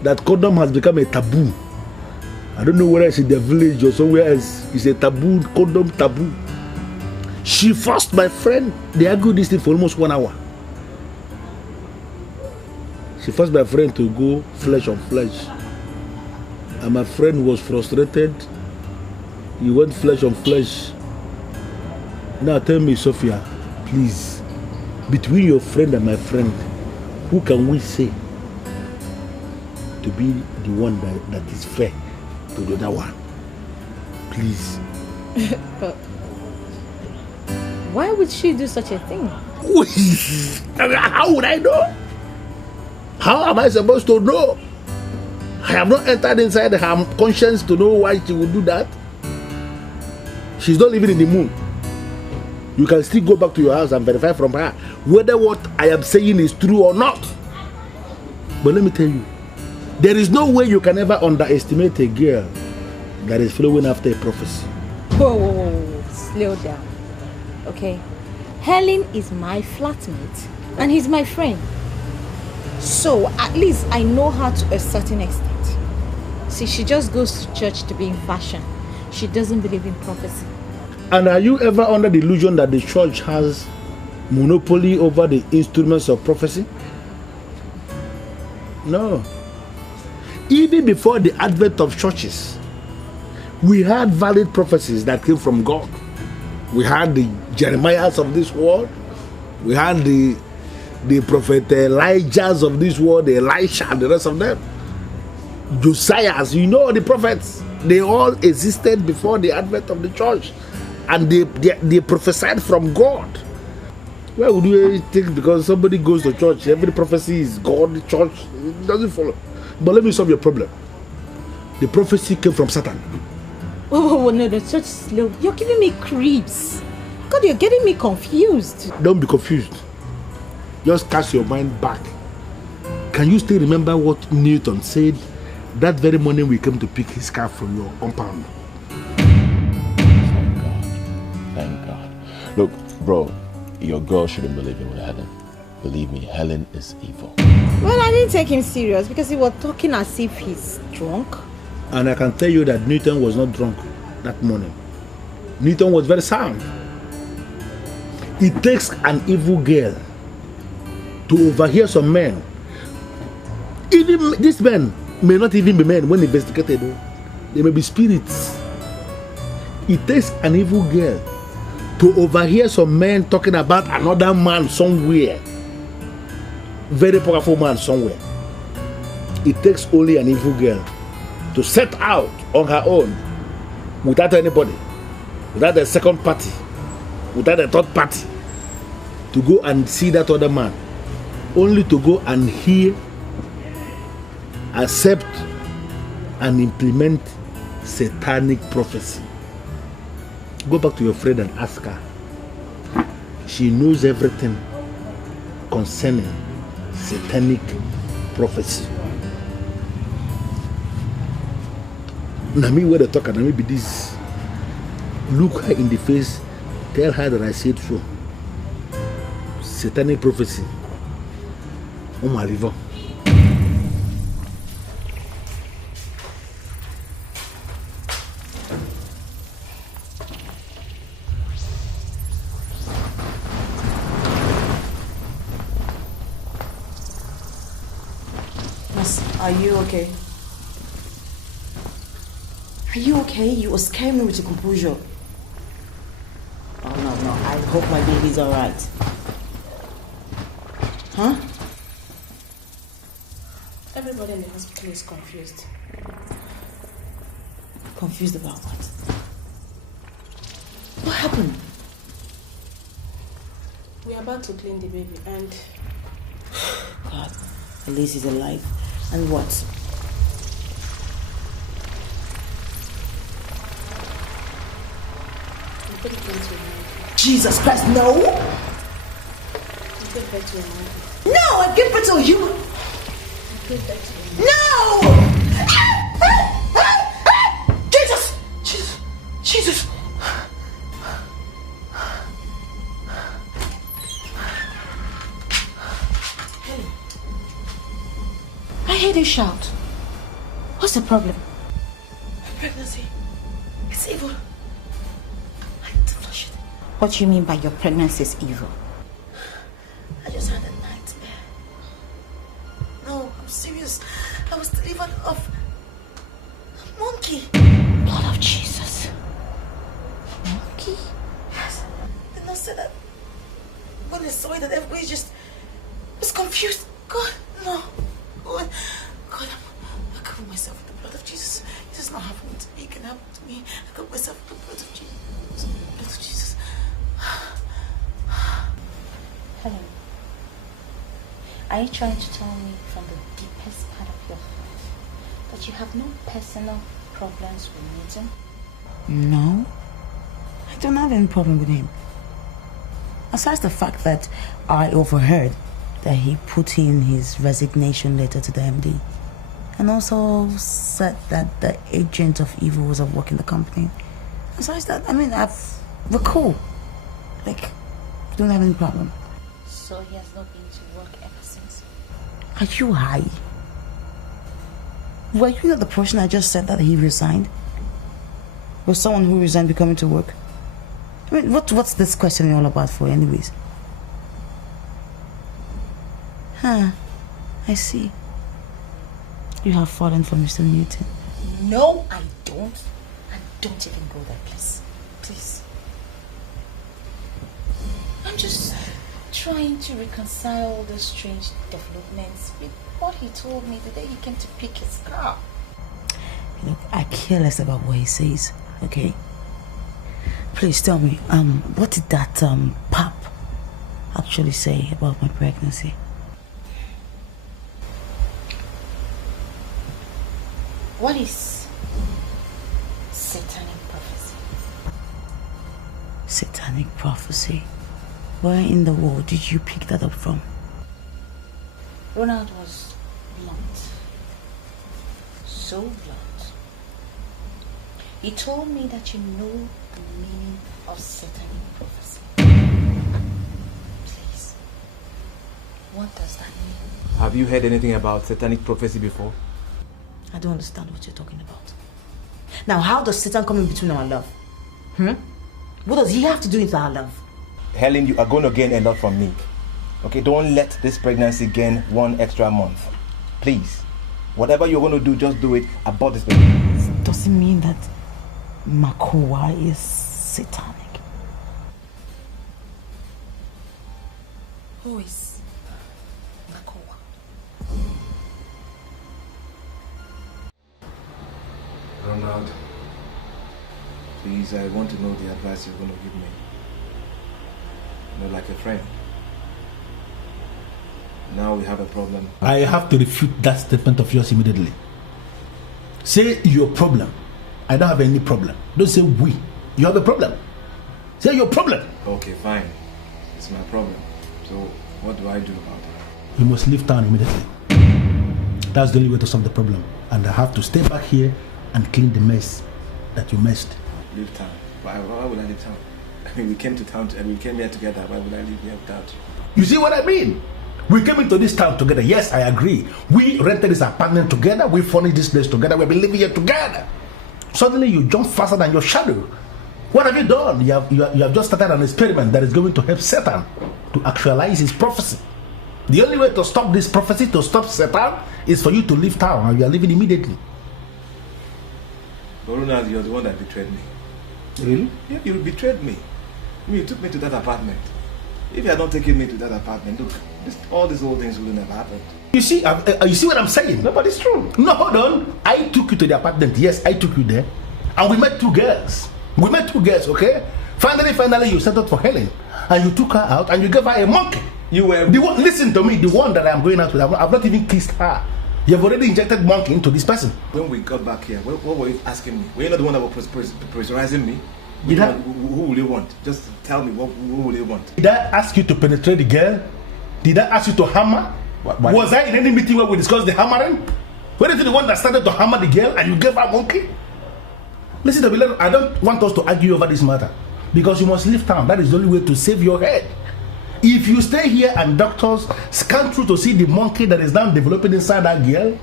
that condom has become a taboo. I don't know whether it's in the village or somewhere else. It's a taboo, condom taboo. She forced my friend. They argued this thing for almost 1 hour. She forced my friend to go flesh on flesh. And my friend was frustrated. He went flesh on flesh. Now tell me, Sophia, please, between your friend and my friend, who can we say to be the one that is fair to the other one? Please. But why would she do such a thing? How would I know? How am I supposed to know? I have not entered inside her conscience to know why she would do that. She's not living in the moon. You can still go back to your house and verify from her whether what I am saying is true or not. But let me tell you, there is no way you can ever underestimate a girl that is following after a prophecy. Whoa, slow down. Okay? Helen is my flatmate and he's my friend. So at least I know her to a certain extent. See, she just goes to church to be in fashion. She doesn't believe in prophecy. And are you ever under the illusion that the church has monopoly over the instruments of prophecy? No. Even before the advent of churches, we had valid prophecies that came from God. We had the Jeremiahs of this world. We had the prophet Elijahs of this world, the Elisha and the rest of them. Josiahs, you know, the prophets, they all existed before the advent of the church. And they prophesied from God. Why would you think because somebody goes to church, every prophecy is God, the church? It doesn't follow. But let me solve your problem. The prophecy came from Satan. Oh, no, the church is slow. You're giving me creeps. God, you're getting me confused. Don't be confused. Just cast your mind back. Can you still remember what Newton said that very morning we came to pick his car from your compound? Thank God. Look, bro, your girl shouldn't believe in Helen. Believe me, Helen is evil. Well, I didn't take him serious because he was talking as if he's drunk. And I can tell you that Newton was not drunk that morning. Newton was very sound. It takes an evil girl to overhear some men. Even these men may not even be men when investigated. They may be spirits. It takes an evil girl to overhear some men talking about another man somewhere. Very powerful man somewhere. It takes only an evil girl to set out on her own without anybody, without a second party, without a third party, to go and see that other man, only to go and hear, accept, and implement satanic prophecy. Go back to your friend and ask her. She knows everything concerning satanic prophecy. Now me where they talk and maybe this. Look her in the face, tell her that I said so. Satanic prophecy. Oh my liver. Are you okay? Are you okay? You were scaring me with your composure. Oh no, I hope my baby's alright. Huh? Everybody in the hospital is confused. Confused about what? What happened? We are about to clean the baby and... God, at least he's alive. And what? Jesus Christ, no! No, I give birth to a human! No! Jesus! Helen, I heard you shout. What's the problem? Pregnancy. It's evil. What do you mean by your pregnancy is evil? I just had a nightmare. No, I'm serious. I was delivered of a monkey. Blood of Jesus. Monkey? Yes. The nurse said that when they saw it, that everybody just was confused. God, no. God, I cover myself with the blood of Jesus. It does not happen to me. It can happen to me. I cover myself with the blood of Jesus. Blood of Jesus. Helen, are you trying to tell me from the deepest part of your heart that you have no personal problems with Newton? No, I don't have any problem with him. Aside the fact that I overheard that he put in his resignation letter to the MD and also said that the agent of evil was at work in the company. Besides that, I mean, we're cool. Like, I don't have any problem. So he has not been to work ever since? Are you high? Were you not the person I just said that he resigned? Was someone who resigned becoming to work? I mean, what's this question all about for anyways? Huh, I see. You have fallen for Mr. Newton. No, I don't. And don't even go there, please. Please. I'm just trying to reconcile all those strange developments with what he told me the day he came to pick his car. Look, I care less about what he says, okay? Please tell me, what did that pap actually say about my pregnancy? What is satanic prophecy? Satanic prophecy? Where in the world did you pick that up from? Ronald was blunt. So blunt. He told me that you know the meaning of satanic prophecy. Please. What does that mean? Have you heard anything about satanic prophecy before? I don't understand what you're talking about. Now, how does Satan come in between our love? What does he have to do with our love? Helen, you are going to gain a lot from me. Okay, don't let this pregnancy gain 1 extra month. Please. Whatever you're going to do, just do it. Abort this baby. Does it mean that Makowa is satanic? Who is Makowa? Ronald, please, I want to know the advice you're going to give me. You know, like a friend. Now we have a problem. I have to refute that statement of yours immediately. Say your problem. I don't have any problem. Don't say we. You have a problem. Say your problem. Okay, fine. It's my problem. So, what do I do about it? You must leave town immediately. That's the only way to solve the problem. And I have to stay back here and clean the mess that you messed. Leave town? Why would I leave town? I mean, we came to town and we came here together. Why would I leave here without you? You see what I mean? We came into this town together. Yes, I agree. We rented this apartment together. We furnished this place together. We've been living here together. Suddenly you jump faster than your shadow. What have you done? You have just started an experiment that is going to help Satan to actualize his prophecy. The only way to stop this prophecy, to stop Satan, is for you to leave town, and you are leaving immediately. Ronald, you're the one that betrayed me. Really? Yeah, you betrayed me. I mean, you took me to that apartment. If you had not taken me to that apartment, look, all these old things wouldn't have happened. You see what I'm saying? No, but it's true. No, hold on. I took you to the apartment. Yes, I took you there. And we met 2 girls. We met 2 girls, okay? Finally, you settled for Helen. And you took her out and you gave her a monkey. You were... Listen to me, the one that I'm going out with, I've not even kissed her. You've already injected monkey into this person. When we got back here, what were you asking me? Were you not the one that was pressurizing me? Who will you want? Just tell me, who will you want? Did I ask you to penetrate the girl? Did I ask you to hammer? What? Was I in any meeting where we discussed the hammering? Were you the one that started to hammer the girl and you gave her monkey? Listen to me, I don't want us to argue over this matter. Because you must leave town. That is the only way to save your head. If you stay here and doctors scan through to see the monkey that is now developing inside that girl,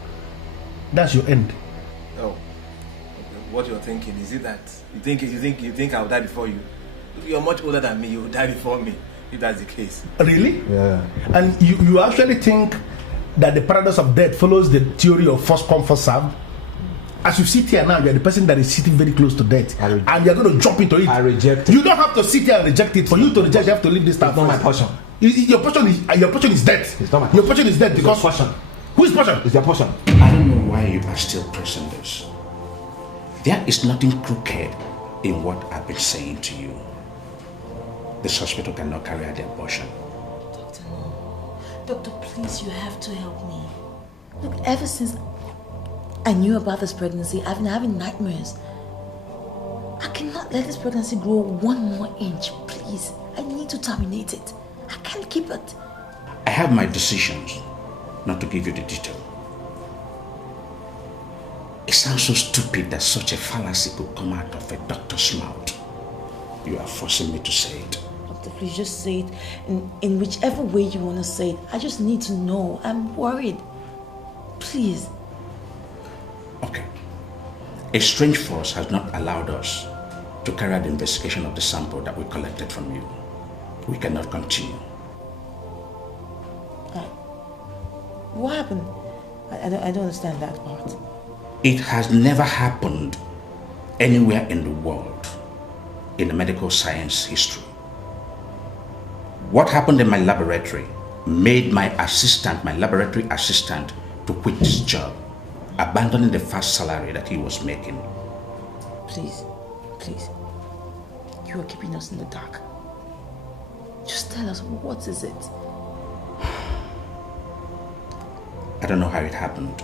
that's your end. Oh, what you're thinking, is it that you think I'll die before you? You're much older than me, you'll die before me, if that's the case. Really? Yeah. And you actually think that the paradox of death follows the theory of first come, first served? As you sit here now, you're the person that is sitting very close to death, and you're going to jump into it. I reject it. You don't have to sit here and reject it. For you to reject, you have to leave this stuff. It's not my portion. Your portion is death. It's not my portion. Your portion is death because your portion. Whose portion? It's their portion. I don't know why you are still pressing this. There is nothing crooked in what I've been saying to you. This hospital cannot carry out the abortion. Doctor, please, you have to help me. Look, ever since I knew about this pregnancy, I've been having nightmares. I cannot let this pregnancy grow 1 more inch, please. I need to terminate it. I can't keep it. I have my decisions, not to give you the detail. It sounds so stupid that such a fallacy could come out of a doctor's mouth. You are forcing me to say it. Doctor, please just say it in whichever way you want to say it. I just need to know. I'm worried. Please. Okay. A strange force has not allowed us to carry out the investigation of the sample that we collected from you. We cannot continue. What happened? I don't understand that part. It has never happened anywhere in the world in the medical science history. What happened in my laboratory made my laboratory assistant, to quit his job, abandoning the fast salary that he was making. Please, you are keeping us in the dark. Just tell us, what is it? I don't know how it happened,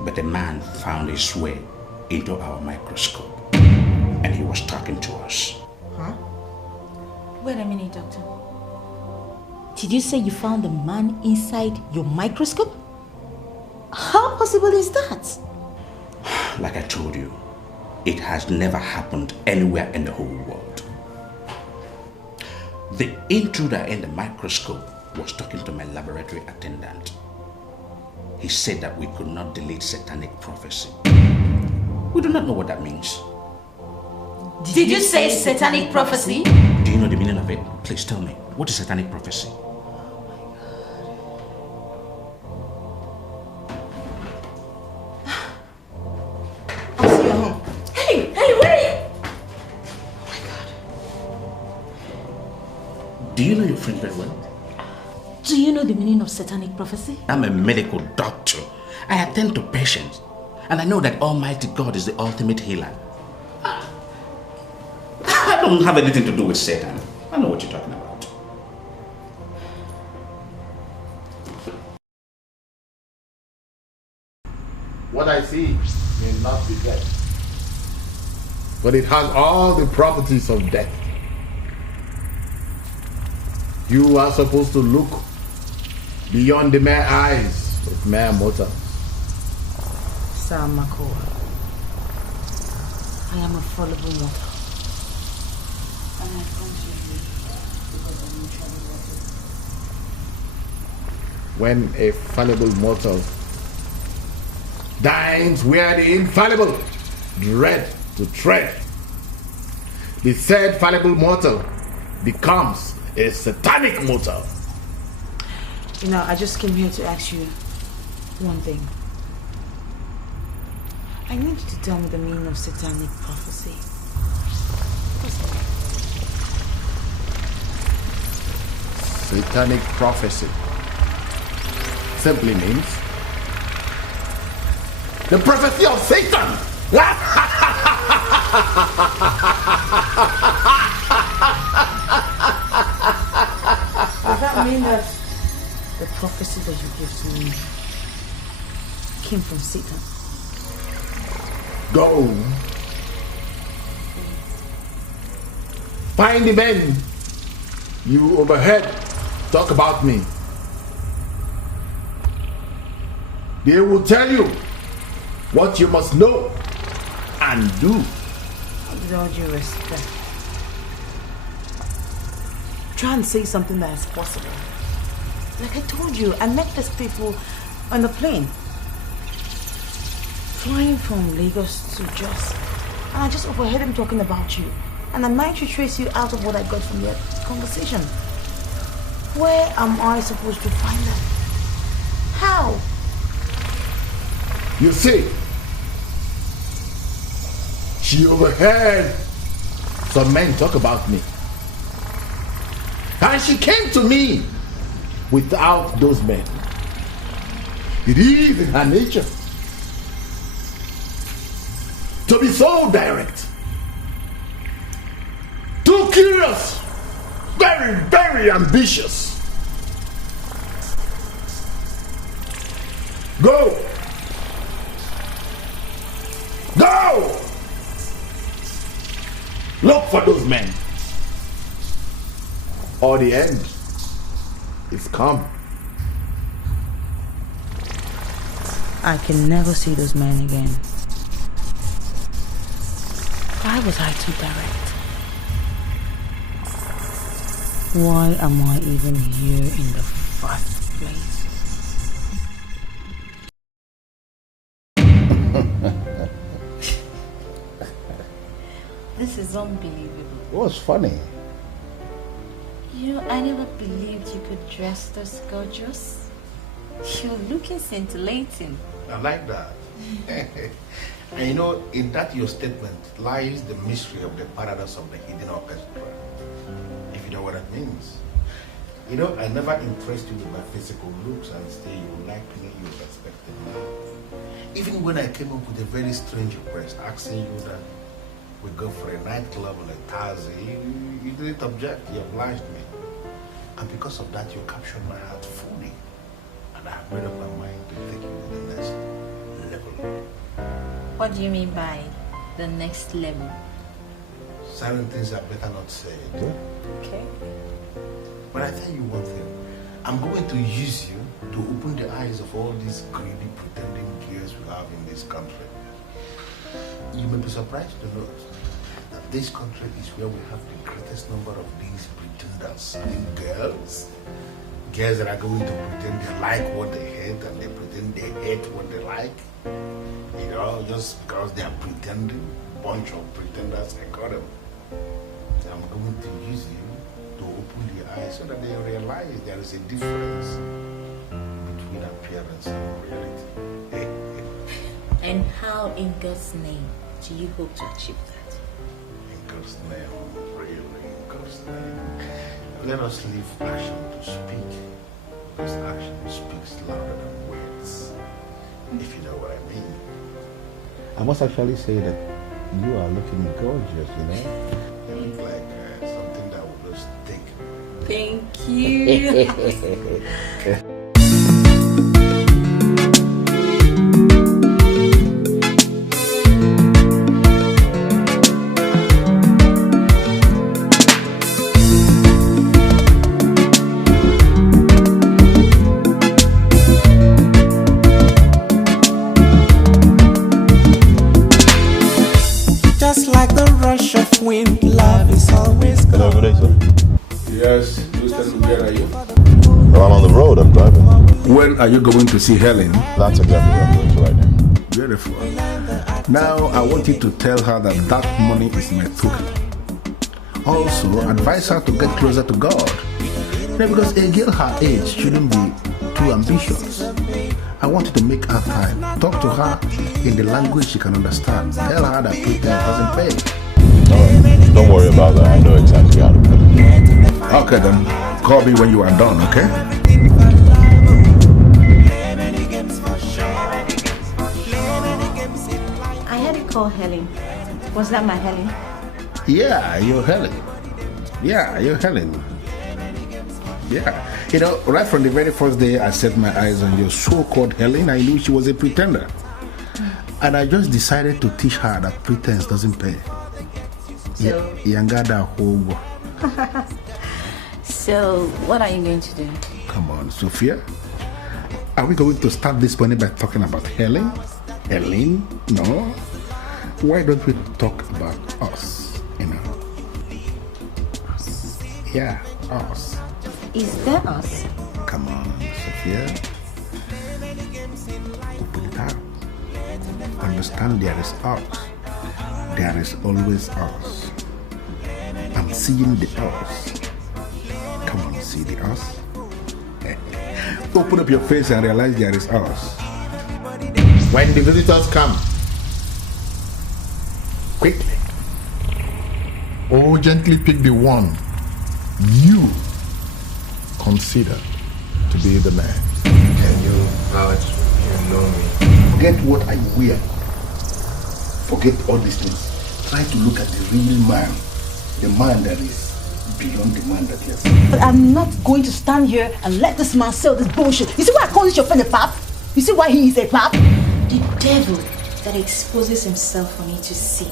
but a man found his way into our microscope and he was talking to us. Huh? Wait a minute, doctor. Did you say you found a man inside your microscope? How possible is that? Like I told you, it has never happened anywhere in the whole world. The intruder in the microscope was talking to my laboratory attendant. he said that we could not delete satanic prophecy. We do not know what that means. Did you say satanic prophecy? Do you know the meaning of it? Please tell me. What is satanic prophecy? I'll see you at home. Hey, where are you? Oh my God. Do you know your friend very well? Do you know the meaning of satanic prophecy? I'm a medical doctor. I attend to patients. And I know that Almighty God is the ultimate healer. I don't have anything to do with Satan. I know what you're talking about. What I see may not be death, but it has all the properties of death. You are supposed to look beyond the mere eyes of mere mortals. Sir Makoa, I am a fallible mortal. And I come to you because I'm mutually When a fallible mortal dines where the infallible dread to tread, the said fallible mortal becomes a satanic mortal. You know, I just came here to ask you one thing. I need you to tell me the meaning of satanic prophecy. Satanic prophecy simply means the prophecy of Satan. Does that mean that the prophecy that you give to me came from Satan? Go. Find the men you overheard talk about me. They will tell you what you must know and do. With all due respect, try and say something that is possible. Like I told you, I met these people on the plane, flying from Lagos to Jos, and I just overheard them talking about you. And I managed to trace you out of what I got from your conversation. Where am I supposed to find them? How? You see, she overheard some men talk about me. And she came to me without those men. It is in her nature to be so direct, too curious, very, very ambitious. Go! Go! Look for those men, or the end is come. I can never see those men again. Why was I too direct? Why am I even here in the first place? This is unbelievable. What's funny? You know, I never believed you could dress this gorgeous. You're looking scintillating. I like that. And you know, in that your statement lies the mystery of the paradox of the hidden orchestra. If you know what that means. You know, I never impressed you with my physical looks and say you like me, you respected me. Even when I came up with a very strange request asking you that we go for a nightclub on a Thursday, you didn't object, you obliged me. And because of that, you captured my heart fully. And I have made up my mind to take you to the next level. What do you mean by the next level? Certain things are better not said. Okay. But I tell you one thing, I'm going to use you to open the eyes of all these greedy, pretending gears we have in this country. You may be surprised to note that this country is where we have the greatest number of these pretenders. I mean, girls, Girls that are going to pretend they like what they hate and they pretend they hate what they like. You know, just because they are pretending. Bunch of pretenders, I call them. So I'm going to use you to open their eyes so that they realize there is a difference between appearance and reality. And how, in God's name, do you hope to achieve that? In God's name, really, in God's name. Let us leave action to speak, because action speaks louder than words, if you know what I mean. I must actually say that you are looking gorgeous, you know? You look like something that will just take. Thank you. Just like the rush of wind, love is always Hello, good day, sir. Yes, where are you? Well, I'm on the road, I'm driving. When are you going to see Helen? That's exactly what I'm doing right now. Beautiful. Now, I want you to tell her that that money is my token. Also, advise her to get closer to God. Because a girl her age shouldn't be too ambitious. I want you to make her time. Talk to her in the language she can understand. Tell her that pretense doesn't pay. Alright, don't worry about that. I know exactly how to put it. Okay then, call me when you are done, okay? I had to call Helen. Was that my Helen? Yeah, you're Helen. Yeah, you're Helen. Yeah. You know, right from the very first day I set my eyes on your so-called Helen, I knew she was a pretender. And I just decided to teach her that pretense doesn't pay. So, so what are you going to do? Come on, Sophia. Are we going to start this morning by talking about Helen? Helen? No. Why don't we talk about us? You know? Us. Yeah, us. Is that us? Come on, Sophia. Open it up. Understand there is us. There is always us. I'm seeing the us. Come on, see the us. Open up your face and realize there is us. When the visitors come, quickly, gently pick the one you consider to be the man. Can you vouch you know me? Forget what I wear. Forget all these things. Try to look at the real man. The man that is beyond the man that is. But I'm not going to stand here and let this man sell this bullshit. You see why I call this your friend a pap? You see why he is a pap? The devil that exposes himself for me to see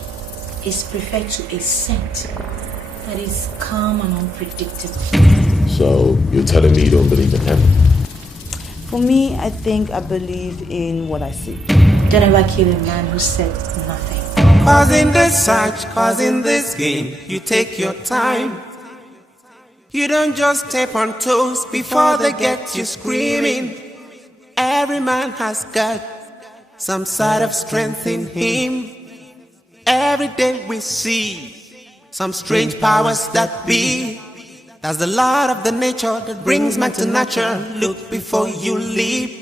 is preferred to a scent that is calm and unpredictable. So, you're telling me you don't believe in him? For me, I think I believe in what I see. Don't ever kill a man who said nothing. Cause in this search, cause in this game, you take your time. You don't just step on toes before they get you screaming. Every man has got some side of strength in him. Every day we see some strange powers that be. That's the law of the nature that brings man to nature. Look before you leap.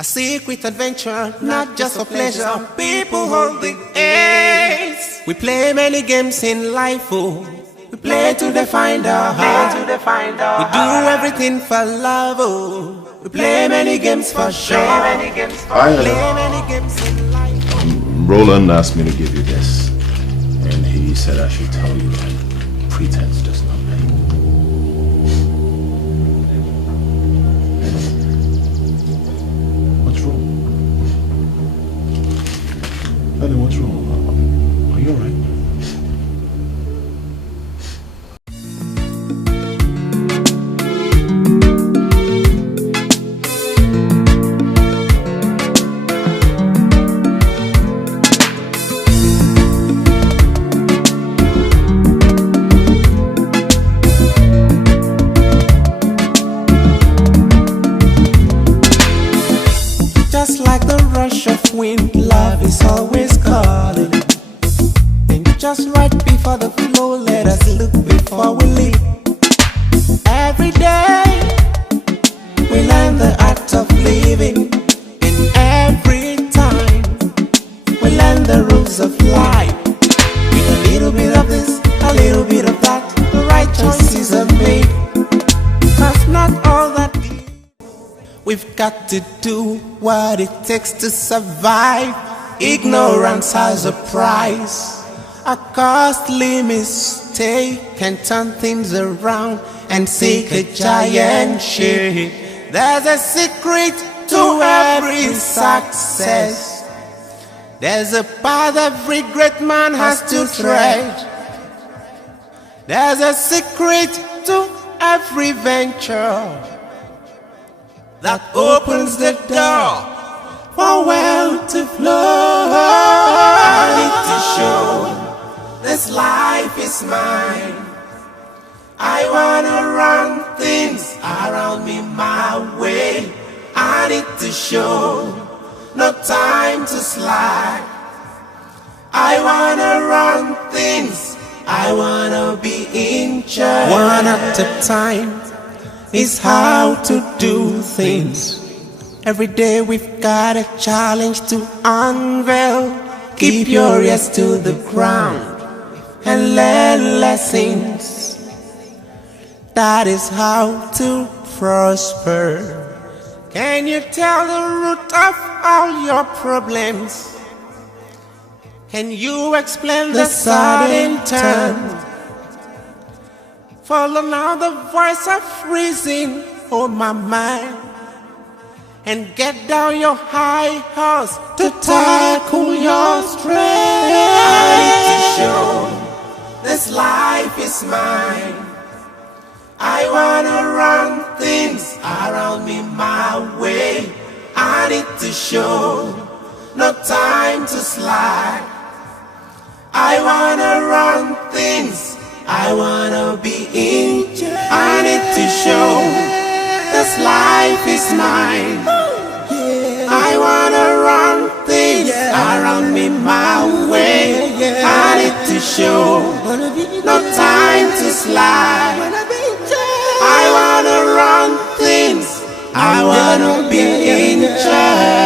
A secret adventure, not just for pleasure. People hold the ace. We play many games in life, oh. We play to define our heart. We do everything for love, oh. We play many games for sure. Play many games in life. Roland asked me to give you this, and he said I should tell you that pretense does not pay. What's wrong? Helen, what's wrong? Are you alright? let us look before we leave. Every day we learn the art of living, and every time we learn the rules of life. With a little bit of this, a little bit of that, the right choices are made. Cause not all that we've got to do what it takes to survive. Ignorance has a price. A costly mistake can turn things around and sink a giant ship. There's a secret to every success. There's a path every great man has to tread. There's a secret to every venture that opens the door for wealth to flow. I need to show this life is mine. I wanna run things around me my way. I need to show no time to slack. I wanna run things, I wanna be in charge. One at a time is how to do things. Every day we've got a challenge to unveil. Keep your ears to the ground and learn lessons. That is how to prosper. Can you tell the root of all your problems? Can you explain the sudden turn? Follow now the voice of reason, oh my mind, and get down your high horse to tackle your strength. I need to show this life is mine. I wanna run things around me my way. I need to show no time to slack. I wanna run things, I wanna be in charge. I need to show this life is mine. I wanna run things around me my way. I need to show no time to slack. I wanna run things, I wanna be in charge.